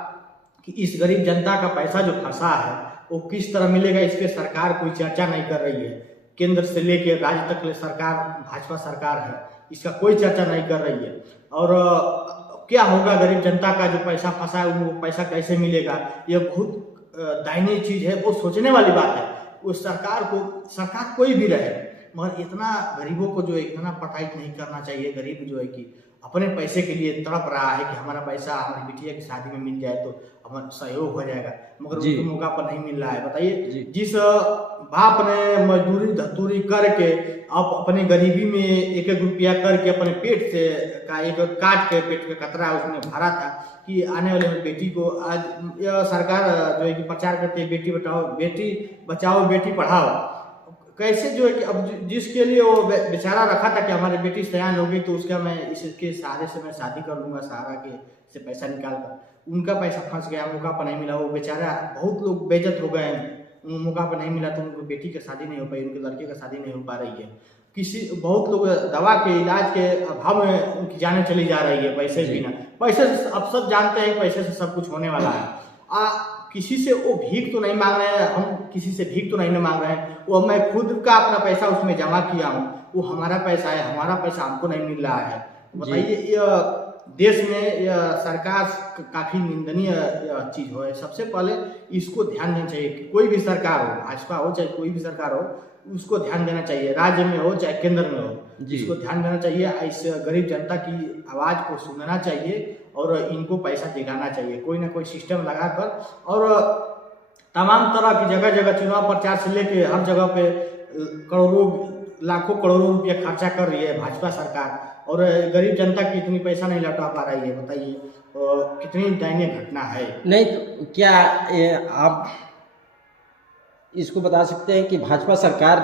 कि इस गरीब जनता का पैसा जो फंसा है वो किस तरह मिलेगा, इस पे सरकार कोई चर्चा नहीं कर रही है। केंद्र से लेकर राज्य तक सरकार, भाजपा सरकार है, इसका कोई चर्चा नहीं कर रही है। और क्या होगा गरीब जनता का जो पैसा फंसा है उनको पैसा कैसे मिलेगा, यह बहुत दयनीय चीज है। वो सोचने वाली बात है। वो सरकार कोई भी रहे, मगर इतना गरीबों को जो है इतना प्रताड़ित नहीं करना चाहिए। गरीब जो है कि अपने पैसे के लिए तड़प रहा है कि हमारा पैसा हमारी बिटिया की शादी में मिल जाए तो हमारा सहयोग हो जाएगा, मगर उनको मौका पर नहीं मिल रहा है। बताइए, जिस बाप ने मजदूरी धतूरी करके अब अपने गरीबी में 1-1 रुपया करके अपने पेट से का एक काट के पेट का कतरा उसने भरा था कि आने वाले बेटी को, आज यह सरकार जो है कि प्रचार करती है बेटी बचाओ बेटी पढ़ाओ। कैसे जो है कि अब जिसके लिए वो बेचारा रखा था कि हमारी बेटी सयान हो गई तो उसका मैं इसके सहारे से मैं शादी कर लूंगा, सहारा के से पैसा निकाल कर, उनका पैसा फंस गया, मौका पर नहीं मिला। वो बेचारा, बहुत लोग बेइज्जत हो गए हैं, मौका पर नहीं मिला तो उनकी बेटी की शादी नहीं हो पाई, उनके लड़के का शादी नहीं हो पा रही है। बहुत लोग दवा के इलाज के अभाव में उनकी जाने चली जा रही है पैसे बिना। पैसे से अब सब जानते हैं पैसे से सब कुछ होने वाला है। किसी से वो भीख तो नहीं मांग रहे हैं, हम किसी से भीख तो नहीं मांग रहे हैं। वो मैं खुद का अपना पैसा उसमें जमा किया हूँ, वो हमारा पैसा है, हमारा पैसा हमको नहीं मिल रहा है। बताइए देश में यह सरकार काफ़ी निंदनीय चीज़ हो है। सबसे पहले इसको ध्यान देना चाहिए कि कोई भी सरकार हो, भाजपा हो चाहे कोई भी सरकार हो, उसको ध्यान देना चाहिए, राज्य में हो चाहे केंद्र में हो, इसको ध्यान देना चाहिए। इस गरीब जनता की आवाज़ को सुनना चाहिए और इनको पैसा दिलाना चाहिए, कोई ना कोई सिस्टम लगाकर। और तमाम तरह की जगह जगह चुनाव प्रचार से लेके हर जगह पे करोड़ों लाखों करोड़ों रुपया खर्चा कर रही है भाजपा सरकार, और गरीब जनता की इतनी पैसा नहीं लौटा पा रही है। बताइए कितनी दयनीय घटना है। नहीं तो क्या आप इसको बता सकते हैं कि भाजपा सरकार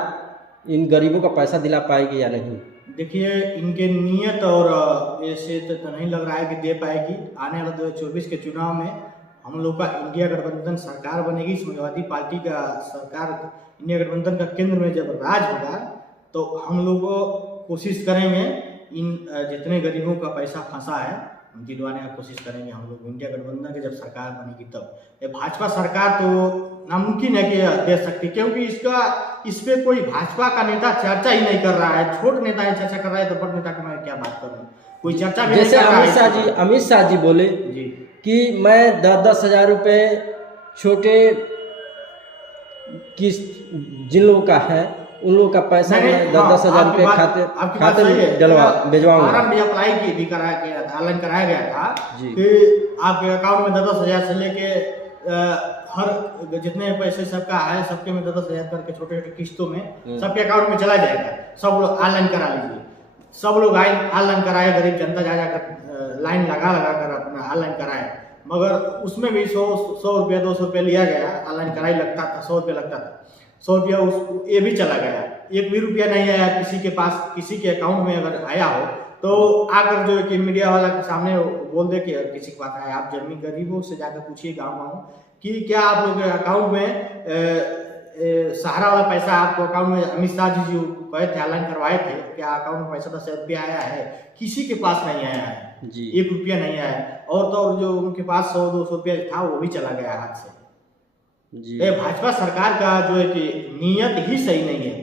इन गरीबों का पैसा दिला पाएगी या नहीं? देखिए, इनके नियत और ऐसे तो नहीं लग रहा है कि दे पाएगी। आने वाले 2024 के चुनाव में हम लोग का इंडिया गठबंधन सरकार बनेगी, समाजवादी पार्टी का सरकार, इंडिया गठबंधन का केंद्र में जब राज होगा तो हम लोग कोशिश करेंगे इन जितने गरीबों का पैसा फंसा है दिलवाने का कोशिश करेंगे हम लोग। इंडिया गठबंधन की जब सरकार बनेगी तब ये भाजपा सरकार तो नामुमकिन है कि दे सकती, क्योंकि इस पे कोई भाजपा का नेता चर्चा ही नहीं कर रहा है। छोट नेता ही चर्चा कर रहा है तो बड़ नेता की मैं क्या बात करूं, कोई चर्चा भी जैसे नहीं कर रहा है। अमित शाह जी बोले जी कि मैं 10,000 रुपये छोटे किस्त जिन लोगों का है उन लोगों का पैसा मैं 10,000 रुपये खाते में भिजवाऊंगा। फॉर्म भी अप्लाई की भी कराया गया था, ऑनलाइन कराया गया था कि आपके अकाउंट में 10,000 से लेके हर जितने पैसे सबका है सबके में 10,000 करके छोटे छोटे किस्तों में सबके अकाउंट में चला जाएगा। सब लोग ऑनलाइन करा लीजिए। सब लोग ऑनलाइन कराए, गरीब जनता जा जाकर लाइन लगा कर अपना ऑनलाइन कराए, मगर उसमें भी 100 रुपया 200 रुपया लिया गया। ऑनलाइन कराई लगता था 100 रुपया लगता था, 100 रुपया ये भी चला गया। एक भी रुपया नहीं आया किसी के पास, किसी के अकाउंट में अगर आया हो तो आकर जो है कि मीडिया वाला के सामने बोल दे कि किसी के पास आया। आप जमीनी गरीबों से जाकर पूछिए गाँव कि क्या आप लोग के अकाउंट में सहारा वाला पैसा आपको अकाउंट में अमित शाह जी जो कहे थे ऑनलाइन करवाए थे, क्या अकाउंट में पैसा 10 रुपया आया है? किसी के पास नहीं आया है जी, 1 रुपया नहीं आया है। और तो जो उनके पास 100-200 रुपया था वो भी चला गया हाथ से जी। भाजपा सरकार का जो है कि नीयत ही सही नहीं है।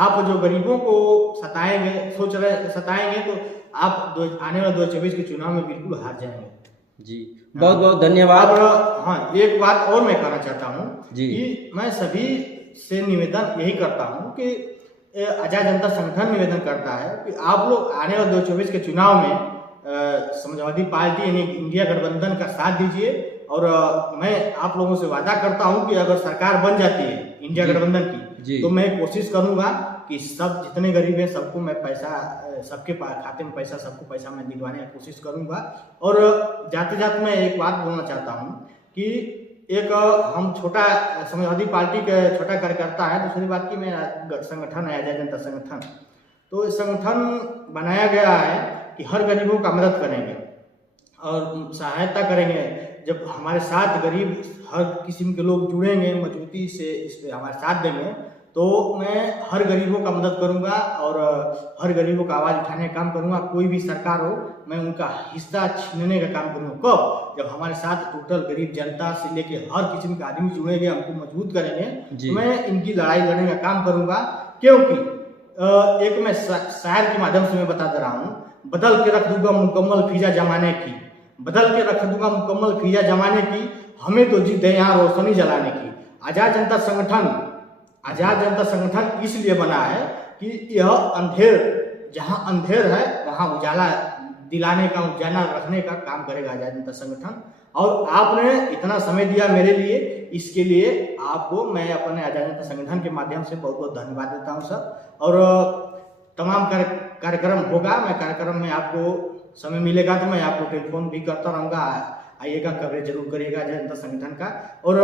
आप जो गरीबों को सताएंगे तो आप आने वाले 2024 के चुनाव में बिल्कुल हार जाएंगे जी। बहुत बहुत धन्यवाद। हाँ, एक बात और मैं कहना चाहता हूँ कि मैं सभी से निवेदन यही करता हूँ कि आजाद जनता संगठन निवेदन करता है कि आप लोग आने वाले 2024 के चुनाव में समाजवादी पार्टी यानी इंडिया गठबंधन का साथ दीजिए। और मैं आप लोगों से वादा करता हूं कि अगर सरकार बन जाती है इंडिया गठबंधन की तो मैं कोशिश करूंगा कि सब जितने गरीब हैं सबको मैं पैसा, सबके खाते में पैसा, सबको पैसा मैं दिलवाने की कोशिश करूंगा। और जाते जाते मैं एक बात बोलना चाहता हूं कि एक हम छोटा समाजवादी पार्टी के छोटा कार्यकर्ता है। दूसरी बात की मेरा संगठन है आजाद जनता संगठन, तो इस संगठन बनाया गया है कि हर गरीबों का मदद करेंगे और सहायता करेंगे। जब हमारे साथ गरीब हर किस्म के लोग जुड़ेंगे, मजबूती से इस पे हमारे साथ देंगे, तो मैं हर गरीबों का मदद करूंगा और हर गरीबों का आवाज़ उठाने का काम करूंगा। कोई भी सरकार हो मैं उनका हिस्सा छीनने का काम करूंगा। कब? जब हमारे साथ टोटल गरीब जनता से लेके हर किस्म के आदमी जुड़ेंगे, हमको मजबूत करेंगे, तो मैं इनकी लड़ाई लड़ने का काम करूंगा। क्योंकि एक मैं शायर के माध्यम से मैं बता दे रहा हूँ, बदल के रख दूंगा मुकम्मल फिजा जमाने की, बदल के रख दूंगा मुकम्मल फिजा जमाने की, हमें तो जीत है यहाँ रोशनी जलाने की। आजाद जनता संगठन इसलिए बना है कि यह अंधेर, जहाँ अंधेर है वहाँ उजाला दिलाने का, उजाला रखने का काम करेगा आजाद जनता संगठन। और आपने इतना समय दिया मेरे लिए, इसके लिए आपको मैं अपने आजाद जनता संगठन के माध्यम से बहुत बहुत धन्यवाद देता हूँ सर। और तमाम कार्यक्रम होगा, मैं कार्यक्रम में आपको समय मिलेगा तो मैं आपको टेलीफोन भी करता रहूँगा, आइएगा, कवरेज जरूर करिएगा आजाद जनता संगठन का। और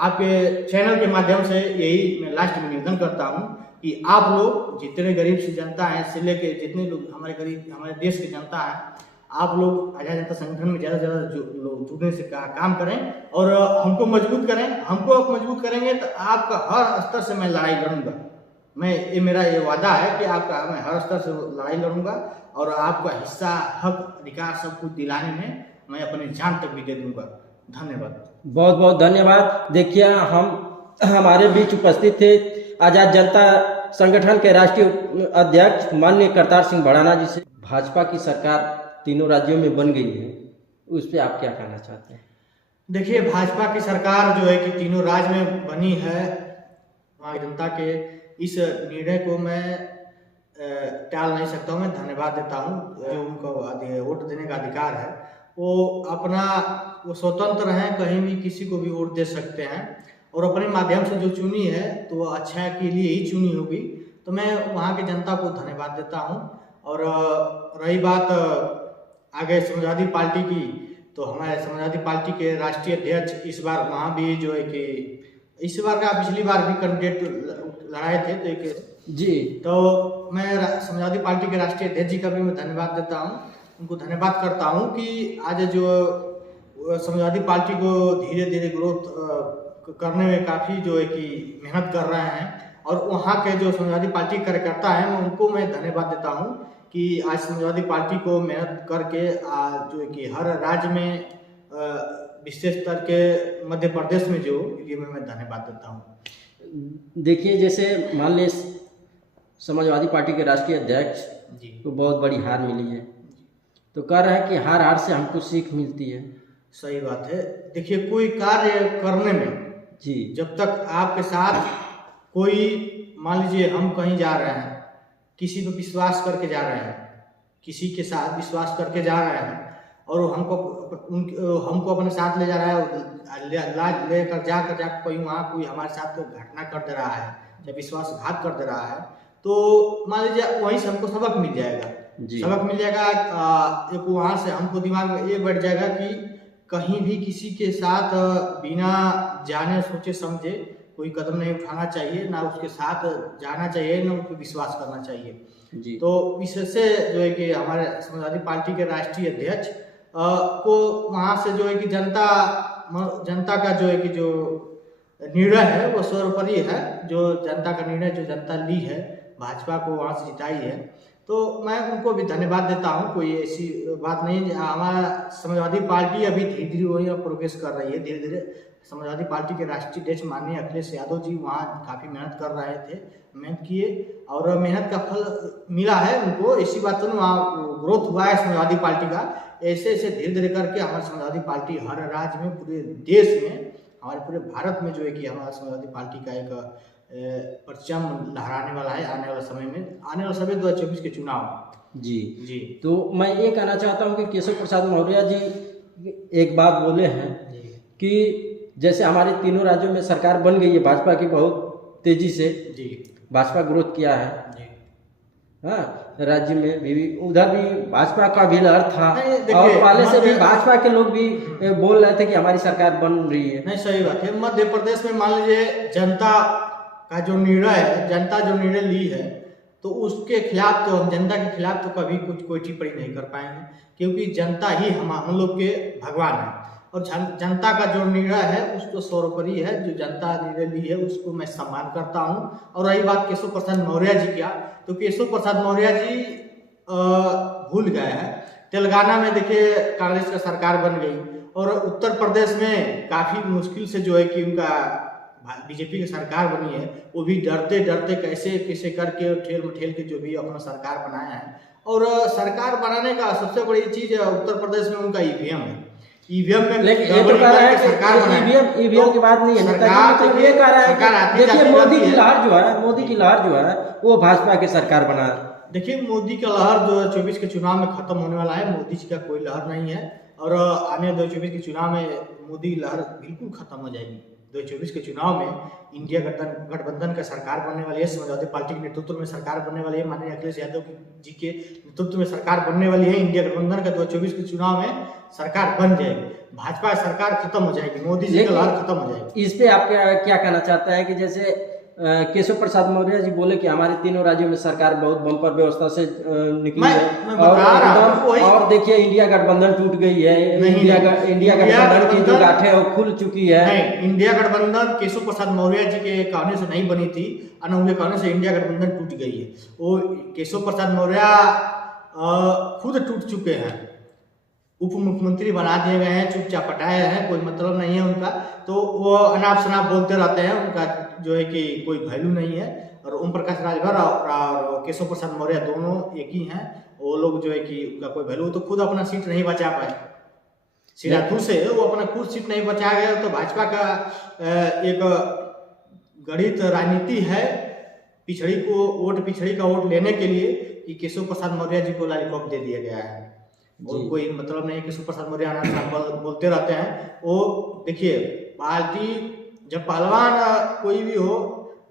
आपके चैनल के माध्यम से यही मैं लास्ट में निवेदन करता हूँ कि आप लोग जितने गरीब सी जनता है से लेके जितने लोग हमारे देश की जनता है, आप लोग आजाद जनता संगठन में ज़्यादा से ज़्यादा लोग जुड़ने से काम करें और हमको मजबूत करें। हमको आप मजबूत करेंगे तो आपका हर स्तर से मैं लड़ाई लड़ूंगा। मेरा ये वादा है कि आपका मैं हर स्तर से लड़ाई लड़ूंगा और आपका हिस्सा, हक, अधिकार सब कुछ दिलाने में मैं अपनी जान तक भी दे दूंगा। धन्यवाद, बहुत बहुत धन्यवाद। देखिए, हमारे बीच उपस्थित थे आजाद जनता संगठन के राष्ट्रीय अध्यक्ष माननीय करतार सिंह भड़ाना जी से। भाजपा की सरकार तीनों राज्यों में बन गई है, उस पर आप क्या कहना चाहते हैं? देखिए, भाजपा की सरकार जो है कि तीनों राज्य में बनी है, वहाँ की जनता के इस निर्णय को मैं टाल नहीं सकता हूँ। मैं धन्यवाद देता हूँ। जो उनको वोट देने का अधिकार है, वो स्वतंत्र हैं, कहीं भी किसी को भी वोट दे सकते हैं, और अपने माध्यम से जो चुनी है तो वो अच्छा के लिए ही चुनी होगी। तो मैं वहाँ की जनता को धन्यवाद देता हूँ। और रही बात आगे समाजवादी पार्टी की, तो हमारे समाजवादी पार्टी के राष्ट्रीय अध्यक्ष इस बार वहाँ भी जो है कि इस बार का पिछली बार भी कैंडिडेट लड़ाए थे, तो एक जी, तो मैं समाजवादी पार्टी के राष्ट्रीय अध्यक्ष जी का भी मैं धन्यवाद देता हूँ, उनको धन्यवाद करता हूँ कि आज जो समाजवादी पार्टी को धीरे धीरे ग्रोथ करने में काफ़ी जो है कि मेहनत कर रहे हैं, और वहाँ के जो समाजवादी पार्टी कार्यकर्ता हैं उनको मैं धन्यवाद देता हूँ कि आज समाजवादी पार्टी को मेहनत करके जो है कि हर राज्य में विशेष करके मध्य प्रदेश में जो ये मैं धन्यवाद देता हूँ। देखिए, जैसे मान लें समाजवादी पार्टी के राष्ट्रीय अध्यक्ष जी को बहुत बड़ी हार मिली है, तो कह रहे हैं कि हार से हमको सीख मिलती है। सही बात है। देखिए, कोई कार्य करने में जी, जब तक आपके साथ कोई, मान लीजिए हम कहीं जा रहे हैं, किसी पे विश्वास करके जा रहे हैं, किसी के साथ विश्वास करके जा रहे हैं, और हमको अपने साथ ले जा रहा है, लेकर जाकर कोई वहाँ कोई हमारे साथ घटना कर दे रहा है या विश्वासघात कर दे रहा है, तो मान लीजिए वहीं से हमको सबक मिल जाएगा। सबक मिल जाएगा। एक वहाँ से हमको दिमाग में ये बैठ जाएगा कि कहीं भी किसी के साथ बिना जाने सोचे समझे कोई कदम नहीं उठाना चाहिए, ना उसके साथ जाना चाहिए, ना उस पर विश्वास करना चाहिए। जी। तो इससे जो है कि हमारे समाजवादी पार्टी के राष्ट्रीय अध्यक्ष को वहाँ से जो है कि जनता का जो है कि जो निर्णय है वो सर्वोपरि है। जो जनता का निर्णय जो जनता ली है, भाजपा को वहाँ से जिताई है, तो मैं उनको भी धन्यवाद देता हूँ। कोई ऐसी बात नहीं है। हमारा समाजवादी पार्टी अभी धीरे धीरे वही प्रोग्रेस कर रही है। धीरे धीरे समाजवादी पार्टी के राष्ट्रीय अध्यक्ष माननीय अखिलेश यादव जी वहाँ काफ़ी मेहनत कर रहे थे, मेहनत किए और मेहनत का फल मिला है उनको। ऐसी बात तो नहीं, वहाँ ग्रोथ हुआ है समाजवादी पार्टी का। ऐसे ऐसे धीरे धीरे करके हमारी समाजवादी पार्टी हर राज्य में, पूरे देश में, हमारे पूरे भारत में जो है कि हमारा समाजवादी पार्टी का एक परचम लहराने वाला है आने वाला समय में। आने वाला समय 2024 के चुनाव। जी जी। तो मैं ये कहना चाहता हूँ कि केशव प्रसाद मौर्य जी एक बात बोले हैं कि जैसे हमारे तीनों राज्यों में सरकार बन गई है भाजपा की, बहुत तेजी से जी भाजपा ग्रोथ किया है। जी। हाँ, राज्य में भी उधर भी भाजपा का भी लहर था, और पहले से भी मध्य भाजपा के लोग भी बोल रहे थे कि हमारी सरकार बन रही है। नहीं, सही बात है। मध्य प्रदेश में मान लीजिए जनता का जो निर्णय है, जनता जो निर्णय ली है, तो उसके खिलाफ तो हम जनता के खिलाफ तो कभी कोई टिप्पणी नहीं कर पाएंगे, क्योंकि जनता ही हम लोग के भगवान है। और जनता का जो निर्णय है उसको सर्वोपरि है। जो जनता निर्णय ली है उसको मैं सम्मान करता हूँ। और रही बात केशव प्रसाद मौर्य जी का, तो केशव प्रसाद मौर्य जी भूल गए हैं। तेलंगाना में देखिए कांग्रेस का सरकार बन गई, और उत्तर प्रदेश में काफ़ी मुश्किल से जो है कि उनका बीजेपी की सरकार बनी है। वो भी डरते डरते कैसे कैसे करके ठेल मठेल के जो भी अपना सरकार बनाया है। और सरकार बनाने का सबसे बड़ी चीज़ उत्तर प्रदेश में उनका ईवीएम है। ईवीएम में लेकिन ये तो कह रहा है कि ईवीएम की बात नहीं है, मतलब ये कह रहा है कि देखिए मोदी की लहर जो है वो भाजपा की सरकार बना। देखिए, मोदी का लहर 2024 के चुनाव में खत्म होने वाला है। मोदी जी का कोई लहर नहीं है, और आने 2024 के चुनाव में मोदी लहर बिल्कुल खत्म हो जाएगी। 2024 के चुनाव में इंडिया गठबंधन का सरकार बनने वाली है। समाजवादी पार्टी के नेतृत्व में सरकार बनने वाली है। माननीय अखिलेश यादव जी के नेतृत्व में सरकार बनने वाली है। इंडिया गठबंधन का 2024 के चुनाव में सरकार बन जाएगी। भाजपा सरकार खत्म हो जाएगी, मोदी जी का लहर खत्म हो जाएगी। इस पे आप क्या कहना चाहते हैं कि जैसे केशव प्रसाद मौर्य जी बोले कि हमारे तीनों राज्यों में सरकार बहुत बम्पर व्यवस्था से निकली है, और देखिए इंडिया गठबंधन टूट गई है। इंडिया गठबंधन की जो गांठें है वो खुल चुकी है। नहीं, इंडिया गठबंधन केशव प्रसाद मौर्य जी के कहने से नहीं बनी थी, उनके कहने से इंडिया गठबंधन टूट गई है। वो केशव प्रसाद मौर्य खुद टूट चुके हैं, उप मुख्यमंत्री बना दिए गए हैं, चुपचाप हटाए हैं, कोई मतलब नहीं है उनका। तो वो अनाप शनाप बोलते रहते हैं, उनका जो है कि कोई वैल्यू नहीं है। और ओम प्रकाश राजभर और केशव प्रसाद मौर्य दोनों एक ही हैं। वो लोग जो है कि उनका कोई वैल्यू, तो खुद अपना सीट नहीं बचा पाए, सिराथू से वो अपना खुद सीट नहीं बचा गया। तो भाजपा का एक गणित राजनीति है पिछड़ी का वोट लेने के लिए कि केशव प्रसाद मौर्य जी को लॉलीपॉप दे दिया गया है। और कोई मतलब नहीं है, केशव प्रसाद मौर्य बोलते रहते हैं। वो देखिए, पार्टी जब पहलवान कोई भी हो,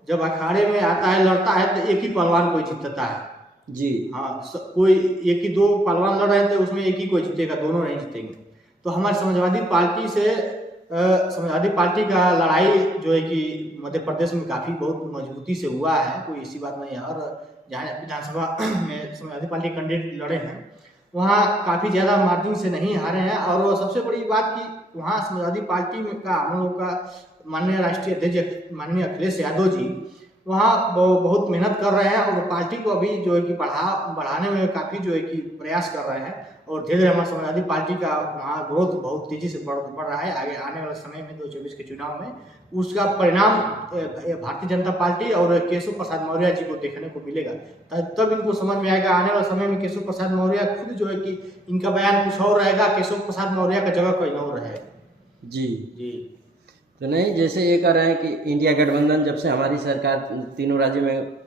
जब अखाड़े में आता है लड़ता है तो एक ही पहलवान कोई जीतता है जी। हाँ, कोई एक ही दो पहलवान लड़ रहे हैं तो उसमें एक ही कोई जीतेगा, दोनों नहीं जीतेंगे। तो हमारे समाजवादी पार्टी का लड़ाई जो है कि मध्य प्रदेश में काफ़ी बहुत मजबूती से हुआ है, कोई ऐसी बात नहीं है। और जहाँ विधानसभा में समाजवादी पार्टी कैंडिडेट लड़े हैं वहाँ काफ़ी ज़्यादा मार्जिन से नहीं हारे हैं। और सबसे बड़ी बात कि वहाँ समाजवादी पार्टी में का हम लोग का माननीय राष्ट्रीय अध्यक्ष माननीय अखिलेश यादव जी वहाँ बहुत मेहनत कर रहे हैं और पार्टी को अभी जो है कि बढ़ाने में काफ़ी जो है कि प्रयास कर रहे हैं। और धीरे धीरे हमारी समाजवादी पार्टी का वहाँ ग्रोथ बहुत तेज़ी से बढ़ रहा है। आगे आने वाले समय में 2024 के चुनाव में उसका परिणाम भारतीय जनता पार्टी और केशव प्रसाद मौर्य जी को देखने को मिलेगा। तब इनको समझ में आएगा। आने वाले समय में केशव प्रसाद मौर्य खुद जो है कि इनका बयान कुछ और रहेगा, केशव प्रसाद मौर्य का जगह कोई और रहेगा। जी जी। तो नहीं, जैसे ये कह रहे हैं कि इंडिया गठबंधन जब से हमारी सरकार तीनों राज्यों में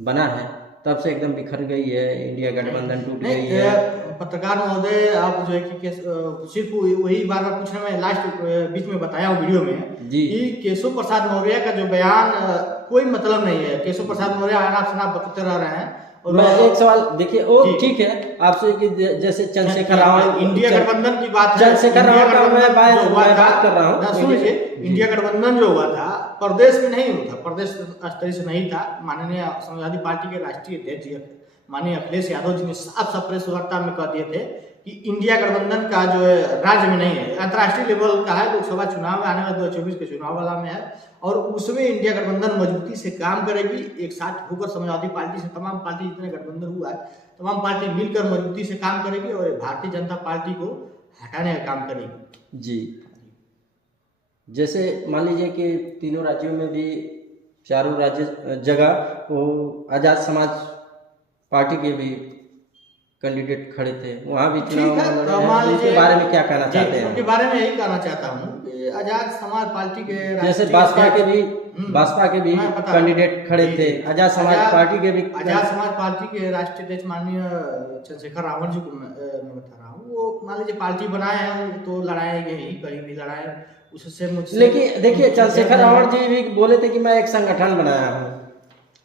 बना है तब से एकदम बिखर गई है, इंडिया गठबंधन टूट गई है। पत्रकार महोदय, आप जो है कि सिर्फ वही बार पूछ रहे, मैं लास्ट बीच में बताया हूँ वीडियो में जी कि केशव प्रसाद मौर्य का जो बयान कोई मतलब नहीं है। केशव प्रसाद मौर्य अनाप शनाप बकते रह रहे हैं। और मैं एक सवाल, देखिए वो ठीक है आपसे कि जैसे चंद्रशेखर रावण, इंडिया गठबंधन की बात है, चंद्रशेखर रावण का मैं बात कर रहा हूँ। सुनिए, इंडिया गठबंधन जो हुआ था प्रदेश में नहीं हुआ था, प्रदेश स्तरीय से नहीं था। माननीय समाजवादी पार्टी के राष्ट्रीय अध्यक्ष माननीय अखिलेश यादव जी ने साफ प्रेस वार्ता में कह दिए थे कि इंडिया गठबंधन का जो है राज्य में नहीं है, अंतर्राष्ट्रीय लेवल का है। लोकसभा चुनाव में आने वाले 2024 के चुनाव वाला में है और उसमें इंडिया गठबंधन मजबूती से काम करेगी। एक साथ होकर समाजवादी पार्टी से तमाम पार्टी जितने गठबंधन हुआ है तमाम पार्टी मिलकर मजबूती से काम करेगी और भारतीय जनता पार्टी को हटाने का काम करेगी। जी, जैसे मान लीजिए कि तीनों राज्यों में भी चारों राज्य जगह वो आजाद समाज पार्टी के भी कैंडिडेट खड़े थे, वहाँ भी चुनाव के बारे में क्या कहना चाहते हैं? उनके बारे में यही कहना चाहता हूँ कि आजाद समाज पार्टी के जैसे बासपा के भी कैंडिडेट खड़े थे, आजाद समाज पार्टी के भी। आजाद समाज पार्टी के राष्ट्रीय अध्यक्ष माननीय चंद्रशेखर रावण जी को मैं बता रहा हूँ, वो मान लीजिए पार्टी बनाए हैं तो लड़ाएंगे ही, कहीं भी लड़ाए उससे मुझसे। लेकिन देखिए, चंद्रशेखर रावण जी भी बोले थे कि मैं एक संगठन बनाया हूँ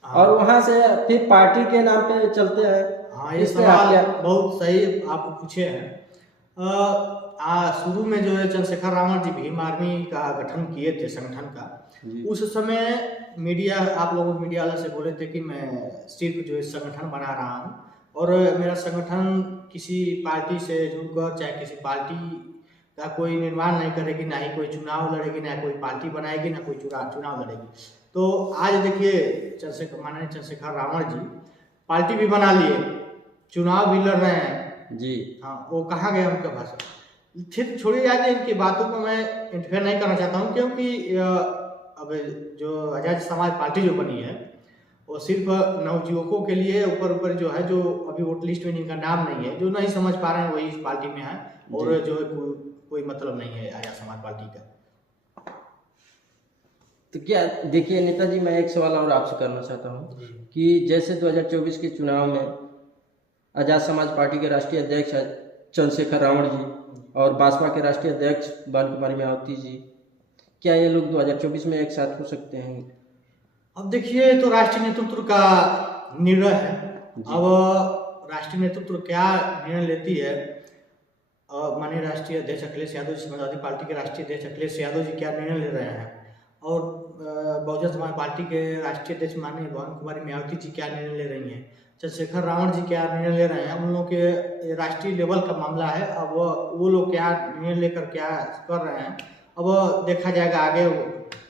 और वहां से फिर पार्टी के नाम पे चलते हैं। हाँ, ये सवाल बहुत सही आप पूछे हैं। शुरू में जो है चंद्रशेखर रावण जी भीम आर्मी का गठन किए थे, संगठन का। उस समय मीडिया, आप लोग मीडिया वाले से बोले थे कि मैं सिर्फ जो है संगठन बना रहा हूँ और मेरा संगठन किसी पार्टी से जुड़कर चाहे किसी पार्टी का कोई निर्माण नहीं करेगी, ना ही कोई चुनाव लड़ेगी, ना कोई पार्टी बनाएगी, ना कोई चुनाव लड़ेगी। तो आज देखिए माननीय चंद्रशेखर रावण जी पार्टी भी बना लिए, चुनाव भी लड़ रहे हैं जी। हाँ, वो कहाँ गए उनका भाषण। ठीक, छोड़ी जाए, इनकी बातों को मैं इंटरफेयर नहीं करना चाहता हूँ क्योंकि अब जो आजाद समाज पार्टी जो बनी है वो सिर्फ नवयुवकों के लिए ऊपर जो है, जो अभी वोट लिस्ट में इनका नाम नहीं है, जो नहीं समझ पा रहे हैं वही इस पार्टी में है और जो कोई मतलब नहीं है आजाद समाज पार्टी का। तो क्या देखिए नेताजी, मैं एक सवाल और आपसे करना चाहता हूँ कि जैसे 2024 के चुनाव में आजाद समाज पार्टी के राष्ट्रीय अध्यक्ष चंद्रशेखर रावण जी और भाजपा के राष्ट्रीय अध्यक्ष बाल कुमारी मायावती जी, क्या ये लोग 2024 में एक साथ हो सकते हैं? अब देखिए, तो राष्ट्रीय नेतृत्व का निर्णय है। अब राष्ट्रीय नेतृत्व क्या निर्णय लेती है, माननीय राष्ट्रीय अध्यक्ष अखिलेश यादव जी, समाजवादी पार्टी के राष्ट्रीय अध्यक्ष अखिलेश यादव जी क्या निर्णय ले रहे हैं और बहुजन समाज पार्टी के राष्ट्रीय अध्यक्ष माननीय बाल कुमारी मायावती जी क्या निर्णय ले रही हैं, चंद्रशेखर रावण जी क्या निर्णय ले रहे हैं, उन लोगों के राष्ट्रीय लेवल का मामला है। अब वो लोग क्या निर्णय लेकर क्या कर रहे हैं, अब देखा जाएगा आगे।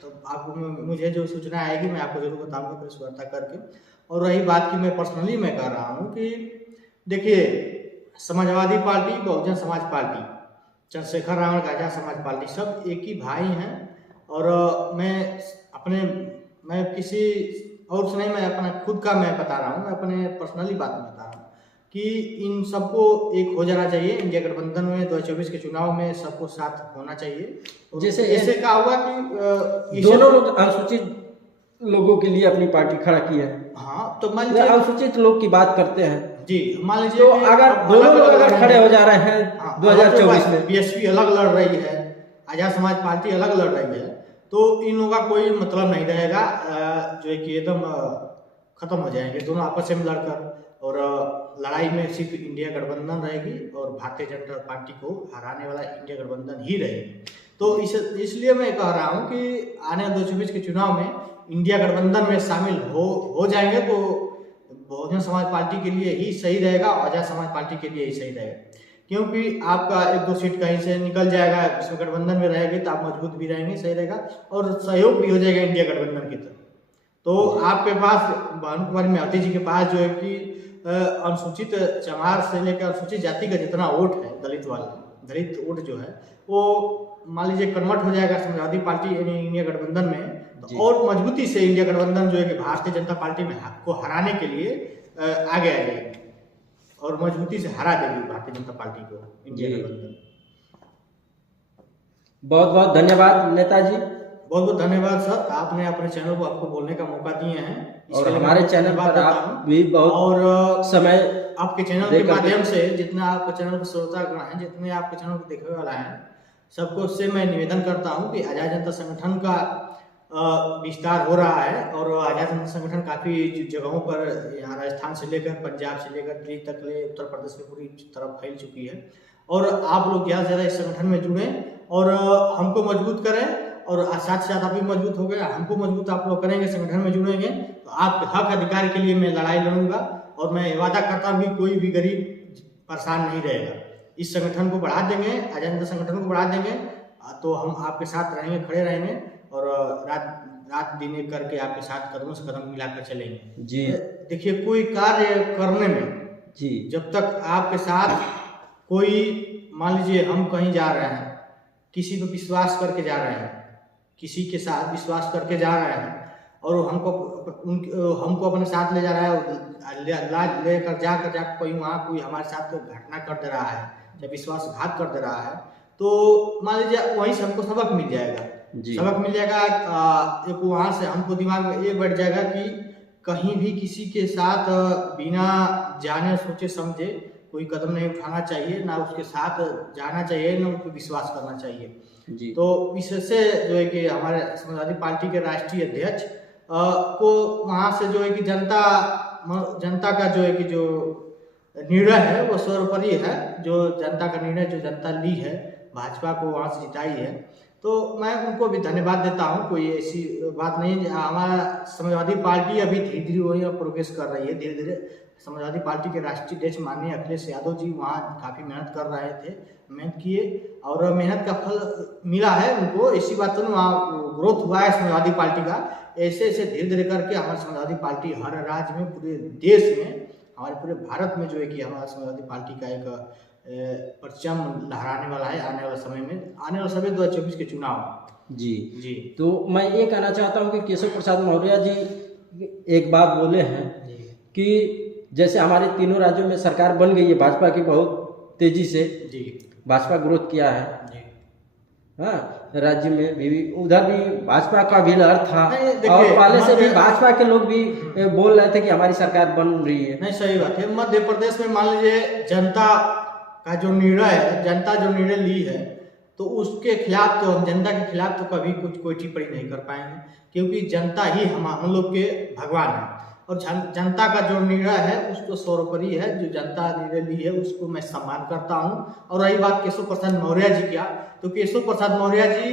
तो आपको मुझे जो सूचना आएगी मैं आपको जरूर बताऊंगा प्रेस वार्ता करके। और रही बात की मैं पर्सनली मैं कह रहा हूँ कि देखिए, समाजवादी पार्टी, बहुजन समाज पार्टी, चंद्रशेखर रावण का आजाद समाज पार्टी सब एक ही भाई हैं। और मैं किसी और उसने मैं अपना खुद का मैं बता रहा हूँ, मैं अपने पर्सनली बात में बता रहा हूँ कि इन सबको एक हो जाना चाहिए। इंडिया गठबंधन में 2024 के चुनाव में सबको साथ होना चाहिए। जैसे ऐसे क्या हुआ कि दोनों लोग अनुसूचित लोगों के लिए अपनी पार्टी खड़ा की है। हाँ, तो मान ये लीजिए अनुसूचित लोग की बात करते हैं जी, मान लीजिए तो कि अगर दोनों लोग अगर खड़े हो जा रहे हैं हाँ, 2024 में, बीएसपी अलग लड़ रही है, आजाद समाज पार्टी अलग लड़ रही है, तो इन लोगों का कोई मतलब नहीं रहेगा, जो है कि एकदम खत्म हो जाएंगे दोनों आपस में लड़कर। और लड़ाई में सिर्फ इंडिया गठबंधन रहेगी और भारतीय जनता पार्टी को हराने वाला इंडिया गठबंधन ही रहेगी। तो इसलिए मैं कह रहा हूँ कि आने 2024 के चुनाव में इंडिया गठबंधन में शामिल हो जाएंगे तो बहुजन समाज पार्टी के लिए ही सही रहेगा, आजाद समाज पार्टी के लिए ही सही रहेगा। क्योंकि आपका 1-2 सीट कहीं से निकल जाएगा, इसमें गठबंधन में रहेंगे तो आप मजबूत भी रहेंगे, सही रहेगा, और सहयोग भी हो जाएगा इंडिया गठबंधन की तरफ। तो आपके पास भानु कुमारी मायावती जी के पास जो है कि अनुसूचित चमार से लेकर अनुसूचित जाति का जितना वोट है, दलित वोट जो है वो मान लीजिए कन्वर्ट हो जाएगा समाजवादी पार्टी यानी इंडिया गठबंधन में, तो और मजबूती से इंडिया गठबंधन जो है कि भारतीय जनता पार्टी में को हराने के लिए आगे आ जाएगी और मजबूती से हरा देगी भारतीय जनता पार्टी को इंडिया गठबंधन। बहुत बहुत धन्यवाद नेताजी। बहुत बहुत धन्यवाद सर, आपने अपने चैनल को आपको बोलने का मौका दिए हैं, और हमारे चैनल पर आप भी बहुत और समय आपके चैनल के माध्यम से जितना आपके चैनल पर श्रोतागण हैं, जितने आपके चैनल को देखने वाला है, सबको से मैं निवेदन करता हूं कि आजाद जनता संगठन का विस्तार हो रहा है और आजाद जनता संगठन काफ़ी जगहों पर यहाँ राजस्थान से लेकर पंजाब से लेकर दिल्ली तक ले उत्तर प्रदेश में पूरी तरफ फैल चुकी है। और आप लोग ज़्यादा से ज़्यादा इस संगठन में जुड़ें और हमको मजबूत करें, और साथ साथ आप भी मजबूत हो गए, हमको मजबूत आप लोग करेंगे, संगठन में जुड़ेंगे तो आपके हक अधिकार के लिए मैं लड़ाई लड़ूंगा। और मैं वादा करता हूँ कि कोई भी गरीब परेशान नहीं रहेगा। इस संगठन को बढ़ा देंगे, आजाद जनता संगठन को बढ़ा देंगे तो हम आपके साथ रहेंगे, खड़े रहेंगे और रात दिन एक करके आपके साथ कदमों से कदम मिलाकर चलेंगे जी। देखिए, कोई कार्य करने में जी, जब तक आपके साथ कोई, मान लीजिए हम कहीं जा रहे हैं, किसी पे विश्वास करके जा रहे हैं, किसी के साथ विश्वास करके जा रहे हैं और हमको अपने साथ ले जा रहा है और लेकर जाकर कोई वहाँ कोई हमारे साथ घटना कर दे रहा है या विश्वासघात कर दे रहा है, तो मान लीजिए वहीं से हमको सबक मिल जाएगा। सबक मिल जाएगा एक वहाँ से हमको दिमाग में ये बैठ जाएगा कि कहीं भी किसी के साथ बिना जाने सोचे समझे कोई कदम नहीं उठाना चाहिए, ना उसके साथ जाना चाहिए, ना उस पर विश्वास करना चाहिए जी। तो इससे जो है कि हमारे समाजवादी पार्टी के राष्ट्रीय अध्यक्ष को वहाँ से जो है कि जनता का जो है कि जो निर्णय है वो सर्वोपरि है, जो जनता का निर्णय जो जनता ली है, भाजपा को वहाँ से जिताई है, तो मैं उनको भी धन्यवाद देता हूँ। कोई ऐसी बात नहीं, हमारा समाजवादी पार्टी अभी धीरे धीरे वही प्रोग्रेस कर रही है, धीरे धीरे समाजवादी पार्टी के राष्ट्रीय अध्यक्ष माननीय अखिलेश यादव जी वहाँ काफ़ी मेहनत कर रहे थे, मेहनत किए और मेहनत का फल मिला है उनको। ऐसी बात तो वहाँ ग्रोथ हुआ है समाजवादी पार्टी का। ऐसे ऐसे धीरे धीरे करके हमारी समाजवादी पार्टी हर राज्य में, पूरे देश में, हमारे पूरे भारत में जो है कि हमारा समाजवादी पार्टी का एक परचम लहराने वाला है आने वाले समय में, आने वाले समय 2024 के चुनाव जी जी। तो मैं ये कहना चाहता हूँ कि केशव प्रसाद मौर्य जी एक बात बोले हैं कि जैसे हमारे तीनों राज्यों में सरकार बन गई है भाजपा की, बहुत तेजी से जी भाजपा ग्रोथ किया है जी। हाँ, राज्य में भी उधर भी भाजपा का भी लहर था और पहले से भी भाजपा के लोग भी बोल रहे थे कि हमारी सरकार बन रही है। नहीं, सही बात है। मध्य प्रदेश में मान लीजिए जनता का जो निर्णय है, जनता जो निर्णय ली है, तो उसके खिलाफ तो हम जनता के खिलाफ तो कभी कोई टिप्पणी नहीं कर पाएंगे, क्योंकि जनता ही हम लोग के भगवान है और जनता का जो निर्णय है उसको सर्वोपरि है। जो जनता निर्णय ली है उसको मैं सम्मान करता हूँ। और रही बात केशव प्रसाद मौर्य जी क्या, तो केशव प्रसाद मौर्य जी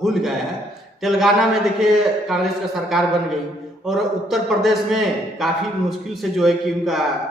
भूल गए हैं, तेलंगाना में देखिए कांग्रेस का सरकार बन गई और उत्तर प्रदेश में काफ़ी मुश्किल से जो है कि उनका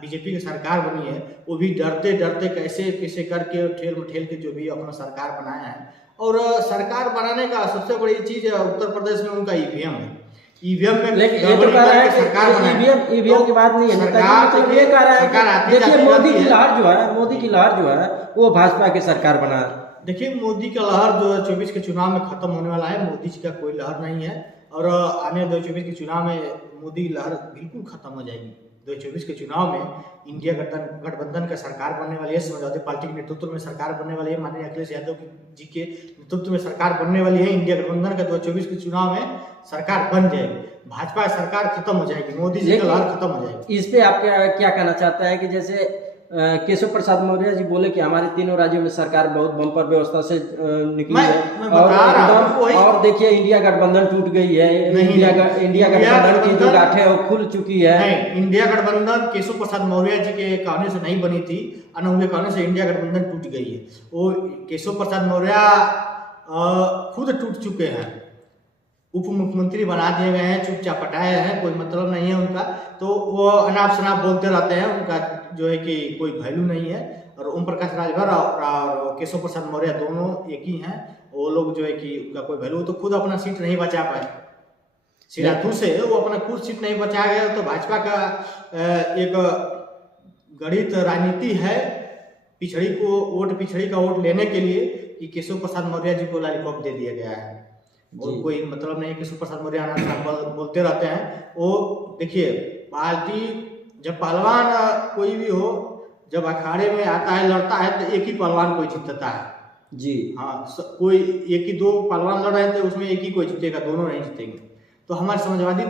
बीजेपी की सरकार बनी है, वो भी डरते डरते कैसे करके ठेल मठेल के जो भी अपना सरकार बनाया है। और सरकार बनाने का सबसे बड़ी चीज उत्तर प्रदेश में उनका ईवीएम है। ईवीएम में लेकिन ये तो कह रहा है कि ईवीएम की बात नहीं है, मतलब ये कह रहा है कि देखिए मोदी की लहर जो है वो भाजपा की सरकार बना। देखिए मोदी का लहर 2024 के चुनाव में खत्म होने वाला है। मोदी जी का कोई लहर नहीं है। और आने 2024 के चुनाव में मोदी लहर बिल्कुल खत्म हो जाएगी। 2024 के चुनाव में इंडिया गठबंधन का सरकार बनने वाली है, समाजवादी पार्टी के नेतृत्व में सरकार बनने वाली है, माननीय अखिलेश यादव जी के नेतृत्व में सरकार बनने वाली है। इंडिया गठबंधन का 2024 के चुनाव में सरकार बन जाएगी, भाजपा सरकार खत्म हो जाएगी, मोदी जी का लहर खत्म हो जाएगी। इस पे आप क्या कहना चाहता है कि जैसे केशव प्रसाद मौर्य जी बोले कि हमारे तीनों राज्यों में सरकार बहुत बम्पर व्यवस्था से निकली है और देखिए इंडिया गठबंधन टूट गई है, इंडिया गठबंधन की जो गांठें वो खुल चुकी है। नहीं, इंडिया गठबंधन केशव प्रसाद मौर्य जी के कहने से नहीं बनी थी, उनके कहने से इंडिया गठबंधन टूट गई है। वो केशव प्रसाद मौर्य खुद टूट चुके हैं, उप मुख्यमंत्री बना दिए गए हैं, चुपचाप हटाए हैं, कोई मतलब नहीं है उनका। तो वो अनाप शनाप बोलते रहते हैं, उनका जो है कि कोई वैल्यू नहीं है। और ओम प्रकाश राजभर और केशव प्रसाद मौर्य दोनों एक ही हैं। वो लोग जो है कि उनका कोई वैल्यू, तो खुद अपना सीट नहीं बचा पाए, सिराथू से वो अपना खुद सीट नहीं बचा गया। तो भाजपा का एक गणित राजनीति है, पिछड़ी का वोट लेने के लिए कि केशव प्रसाद मौर्य जी को लॉलीपॉप दे दिया गया है। और कोई मतलब नहीं, केशव प्रसाद मौर्य बोलते रहते हैं। वो देखिए, पार्टी जब पहलवान कोई भी हो, जब अखाड़े में आता है लड़ता है तो एक ही पहलवान कोई जीतता है जी। हाँ, कोई एक ही दो पहलवान लड़ रहे हैं तो उसमें एक ही कोई जीतेगा, दोनों नहीं जीतेंगे। तो हमारे समाजवादी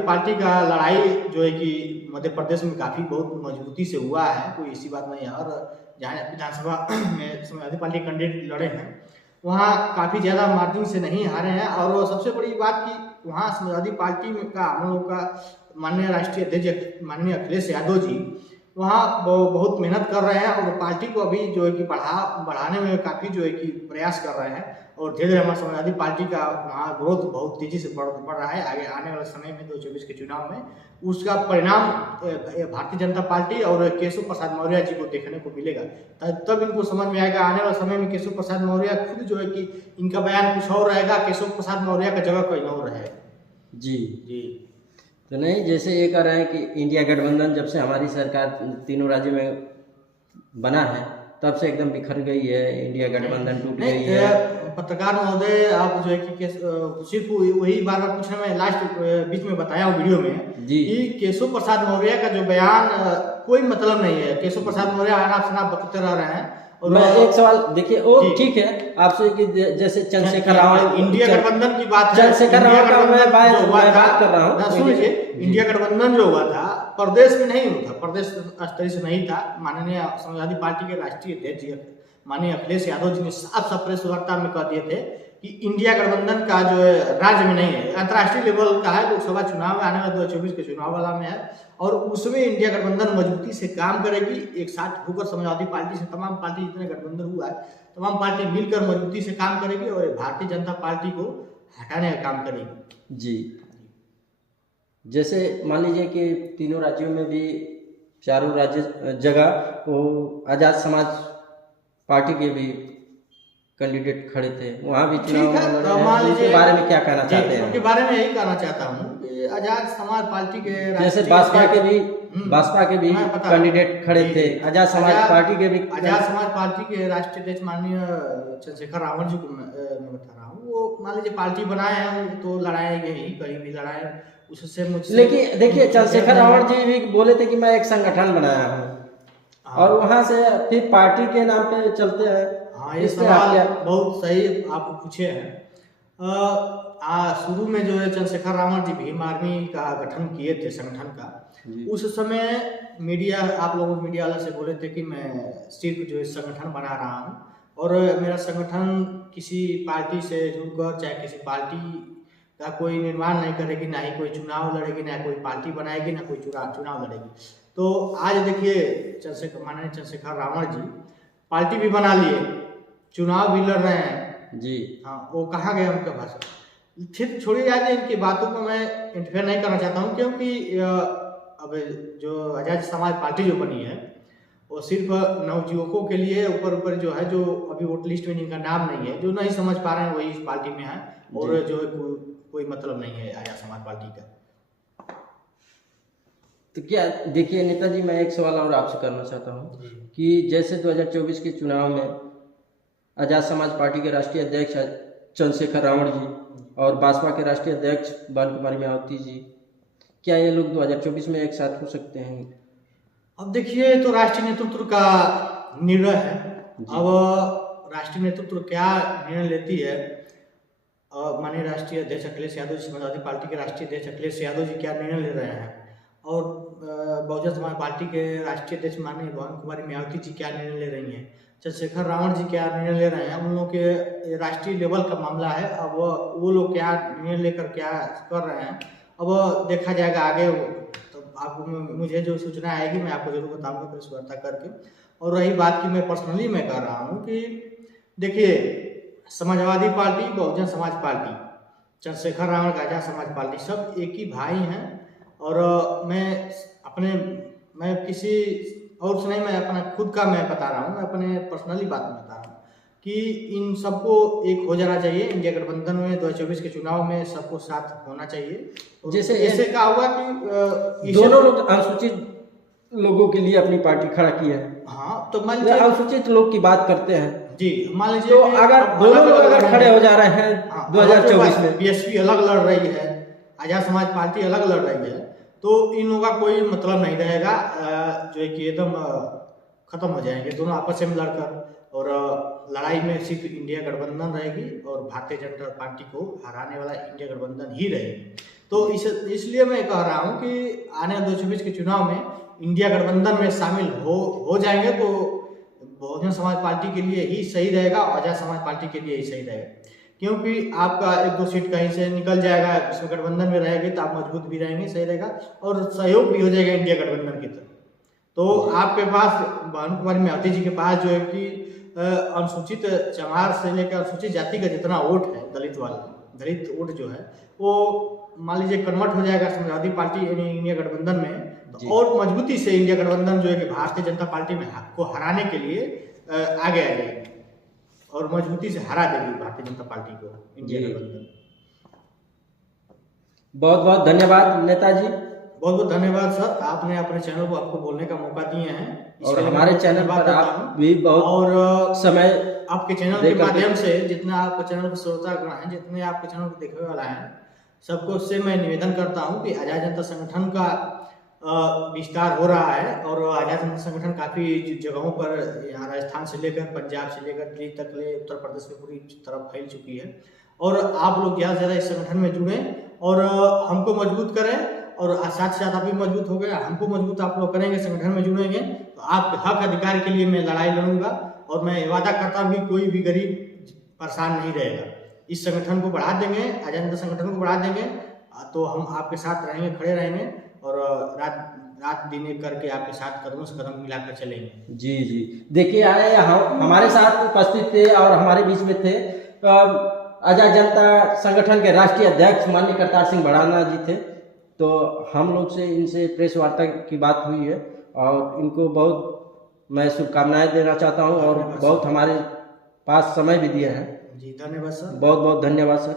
पार्टी का लड़ाई जो है कि मध्य प्रदेश में काफ़ी बहुत मजबूती से हुआ है, कोई ऐसी बात नहीं है। और जहाँ विधानसभा में समाजवादी पार्टी कैंडिडेट लड़े हैं वहाँ काफ़ी ज़्यादा मार्जिन से नहीं हारे हैं। और सबसे बड़ी बात कि वहाँ समाजवादी पार्टी का हम लोग का माननीय राष्ट्रीय अध्यक्ष माननीय अखिलेश यादव जी वहाँ बहुत मेहनत कर रहे हैं और पार्टी को अभी जो है कि बढ़ाने में काफ़ी जो है कि प्रयास कर रहे हैं। और धीरे धीरे हमारी समाजवादी पार्टी का वहाँ ग्रोथ बहुत तेज़ी से बढ़ रहा है। आगे आने वाले समय में 2024 के चुनाव में उसका परिणाम भारतीय जनता पार्टी और केशव प्रसाद मौर्य जी को देखने को मिलेगा। तब इनको समझ में आएगा। आने वाले समय में केशव प्रसाद मौर्य खुद जो है कि इनका बयान कुछ और रहेगा, केशव प्रसाद मौर्य का जगह कहीं और रहेगा। जी जी। तो नहीं, जैसे ये कह रहे हैं कि इंडिया गठबंधन जब से हमारी सरकार तीनों राज्यों में बना है तब से एकदम बिखर गई है, इंडिया गठबंधन टूट गई है। पत्रकार महोदय, आप जो है कि सिर्फ वही बार बार पूछने में लास्ट बीच में बताया हूँ वीडियो में जी कि केशव प्रसाद मौर्य का जो बयान कोई मतलब नहीं है। केशव प्रसाद मौर्य अनाप शनाप बकते रह रहे हैं। और मैं एक सवाल देखिए, वो ठीक है आपसे कि जैसे चंद्रशेखर रावण, इंडिया गठबंधन की बात है, चंद्रशेखर रावण का मैं बात कर रहा हूँ। सुनिए, इंडिया गठबंधन जो हुआ था प्रदेश में नहीं हुआ था, प्रदेश स्तरीय से नहीं था। माननीय समाजवादी पार्टी के राष्ट्रीय अध्यक्ष माननीय अखिलेश यादव जी ने साफ साफ प्रेस वार्ता में कह दिए थे कि इंडिया गठबंधन का जो है राज्य में नहीं है, अंतर्राष्ट्रीय लेवल का है। लोकसभा चुनाव में आने वाले 2024 के चुनाव वाला में है और उसमें इंडिया गठबंधन मजबूती से काम करेगी। एक साथ होकर समाजवादी पार्टी से तमाम पार्टी जितने गठबंधन हुआ है तमाम पार्टी मिलकर मजबूती से काम करेगी और भारतीय जनता पार्टी को हटाने का काम करेगी। जी, जैसे मान लीजिए कि तीनों राज्यों में भी चारों राज्य जगह वो आजाद समाज पार्टी के भी कैंडिडेट खड़े थे, वहाँ भी चुनाव के बारे में क्या कहना चाहते हैं? उनके बारे में यही कहना चाहता हूँ कि आजाद समाज पार्टी के जैसे बासपा के भी कैंडिडेट खड़े थे, आजाद समाज पार्टी के भी। आजाद समाज पार्टी के राष्ट्रीय अध्यक्ष माननीय चंद्रशेखर रावण जी को मैं बता रहा हूँ, वो मान लीजिए पार्टी बनाए हैं तो लड़ाएंगे ही, कहीं भी लड़ाए उससे मुझसे। लेकिन देखिए, चंद्रशेखर रावण जी भी बोले थे कि मैं एक संगठन बनाया हूँ और वहाँ से फिर पार्टी के नाम पे चलते हैं। हाँ, ये सवाल बहुत सही आप पूछे हैं। शुरू में जो है चंद्रशेखर रावण जी भीम आर्मी का गठन किए थे, संगठन का। उस समय मीडिया, आप लोगों मीडिया वाले से बोले थे कि मैं सिर्फ जो है संगठन बना रहा हूँ और मेरा संगठन किसी पार्टी से जुड़कर चाहे किसी पार्टी का कोई निर्माण नहीं करेगी, ना ही कोई चुनाव लड़ेगी, ना कोई पार्टी बनाएगी, ना कोई चुनाव लड़ेगी। तो आज देखिए माननीय चंद्रशेखर रावण जी पार्टी भी बना लिए, चुनाव भी लड़ रहे हैं जी। हाँ, वो कहाँ गए उनका भाषण? ठीक छोड़िए, जाते इनकी बातों को मैं इंटरफेयर नहीं करना चाहता हूँ, क्योंकि अब जो आजाद समाज पार्टी जो बनी है वो सिर्फ नवयुवकों के लिए ऊपर जो है, जो अभी वोट लिस्ट में जिनका नाम नहीं है, जो नहीं समझ पा रहे हैं वही इस पार्टी में है और जो है कोई मतलब नहीं है आजाद समाज पार्टी का। तो क्या देखिए नेताजी, मैं एक सवाल और आपसे करना चाहता हूँ कि जैसे 2024 के चुनाव में आजाद समाज पार्टी के राष्ट्रीय अध्यक्ष चंद्रशेखर रावण जी और भाजपा के राष्ट्रीय अध्यक्ष बाल कुमारी मायावती जी, क्या ये लोग 2024 में एक साथ हो सकते हैं? अब देखिए, तो राष्ट्रीय नेतृत्व का निर्णय है। अब राष्ट्रीय नेतृत्व क्या निर्णय लेती है, माननीय राष्ट्रीय अध्यक्ष अखिलेश यादव जी, समाजवादी पार्टी के राष्ट्रीय अध्यक्ष अखिलेश यादव जी क्या निर्णय ले रहे हैं, और बहुजन समाज पार्टी के राष्ट्रीय अध्यक्ष माननीय बाल कुमारी मायावती जी क्या निर्णय ले रही हैं, चंद्रशेखर रावण जी क्या निर्णय ले रहे हैं, उन लोगों के राष्ट्रीय लेवल का मामला है। अब वो लोग क्या निर्णय लेकर क्या कर रहे हैं, अब देखा जाएगा आगे। तो आपको मुझे जो सूचना आएगी मैं आपको जरूर बताऊंगा प्रेस वार्ता करके। और रही बात की मैं पर्सनली मैं कह रहा हूँ कि देखिए, समाजवादी पार्टी, बहुजन समाज पार्टी, चंद्रशेखर रावण का आजाद समाज पार्टी, सब एक ही भाई हैं। और मैं किसी और से नहीं, मैं अपना खुद का मैं बता रहा हूँ, मैं अपने पर्सनली बात में बता रहा हूँ कि इन सबको एक हो जाना चाहिए। इंडिया गठबंधन में 2024 के चुनाव में सबको साथ होना चाहिए। जैसे ऐसे क्या हुआ कि दोनों लोग अनुसूचित लोगों के लिए अपनी पार्टी खड़ा की है। हाँ, तो मान लीजिए अनुसूचित लोग की बात करते हैं जी, मान लीजिए तो अगर दोनों लोग अगर खड़े हो जा रहे हैं 2024 में, बीएसपी अलग लड़ रही है, आजाद समाज पार्टी अलग लड़ रही है, तो इन लोगों का कोई मतलब नहीं रहेगा, जो है कि एकदम खत्म हो जाएंगे दोनों आपस में लड़कर। और लड़ाई में सिर्फ इंडिया गठबंधन रहेगी और भारतीय जनता पार्टी को हराने वाला इंडिया गठबंधन ही रहेगी। तो इसलिए मैं कह रहा हूँ कि आने 2024 के चुनाव में इंडिया गठबंधन में शामिल हो जाएंगे तो बहुजन समाज पार्टी के लिए ही सही रहेगा, आजाद समाज पार्टी के लिए ही सही रहेगा। क्योंकि आपका 1-2 सीट कहीं से निकल जाएगा, इसमें गठबंधन में रहेंगे तो आप मजबूत भी रहेंगे, सही रहेगा, और सहयोग भी हो जाएगा इंडिया गठबंधन की तरफ। तो आपके पास बाल कुमारी मायावती जी के पास जो है कि अनुसूचित चमार से लेकर अनुसूचित जाति का जितना वोट है, दलित वोट जो है, वो मान लीजिए कन्वर्ट हो जाएगा समाजवादी पार्टी यानी इंडिया गठबंधन में, तो और मजबूती से इंडिया गठबंधन जो है कि भारतीय जनता पार्टी में को हराने के लिए आगे आ जाएगी और मजबूती से हरा देगी भारतीय जनता पार्टी को इंडिया गठबंधन। बहुत बहुत धन्यवाद नेताजी। बहुत बहुत धन्यवाद सर, आपने अपने चैनल को आपको बोलने का मौका दिए हैं, और हमारे चैनल पर आप भी बहुत और समय आपके चैनल के माध्यम से जितना आपके चैनल पर श्रोतागण हैं, जितने आपके चैनल को देखने वाला है, सबको से मैं निवेदन करता हूं कि आजाद जनता संगठन का विस्तार हो रहा है। और आजाद जनता संगठन काफ़ी जगहों पर, यहाँ राजस्थान से लेकर पंजाब से लेकर दिल्ली तक ले, उत्तर प्रदेश में पूरी तरफ फैल चुकी है। और आप लोग ज़्यादा से ज़्यादा इस संगठन में जुड़ें और हमको मजबूत करें, और साथ साथ आप भी मजबूत हो गए, हमको मजबूत आप लोग करेंगे, संगठन में जुड़ेंगे तो आपके हक अधिकार के लिए मैं लड़ाई लड़ूंगा। और मैं वादा करता हूँ कि कोई भी गरीब परेशान नहीं रहेगा। इस संगठन को बढ़ा देंगे, आजाद जनता संगठन को बढ़ा देंगे, तो हम आपके साथ रहेंगे, खड़े रहेंगे, और रात दिन एक करके आपके साथ कदमों से कदम मिलाकर चलेंगे। जी जी, देखिए आए हमारे साथ उपस्थित थे और हमारे बीच में थे आजाद जनता संगठन के राष्ट्रीय अध्यक्ष माननीय करतार सिंह भड़ाना जी थे। तो हम लोग से इनसे प्रेस वार्ता की बात हुई है और इनको बहुत मैं शुभकामनाएं देना चाहता हूं और बहुत हमारे पास समय भी दिया है। जी धन्यवाद सर। बहुत बहुत धन्यवाद सर।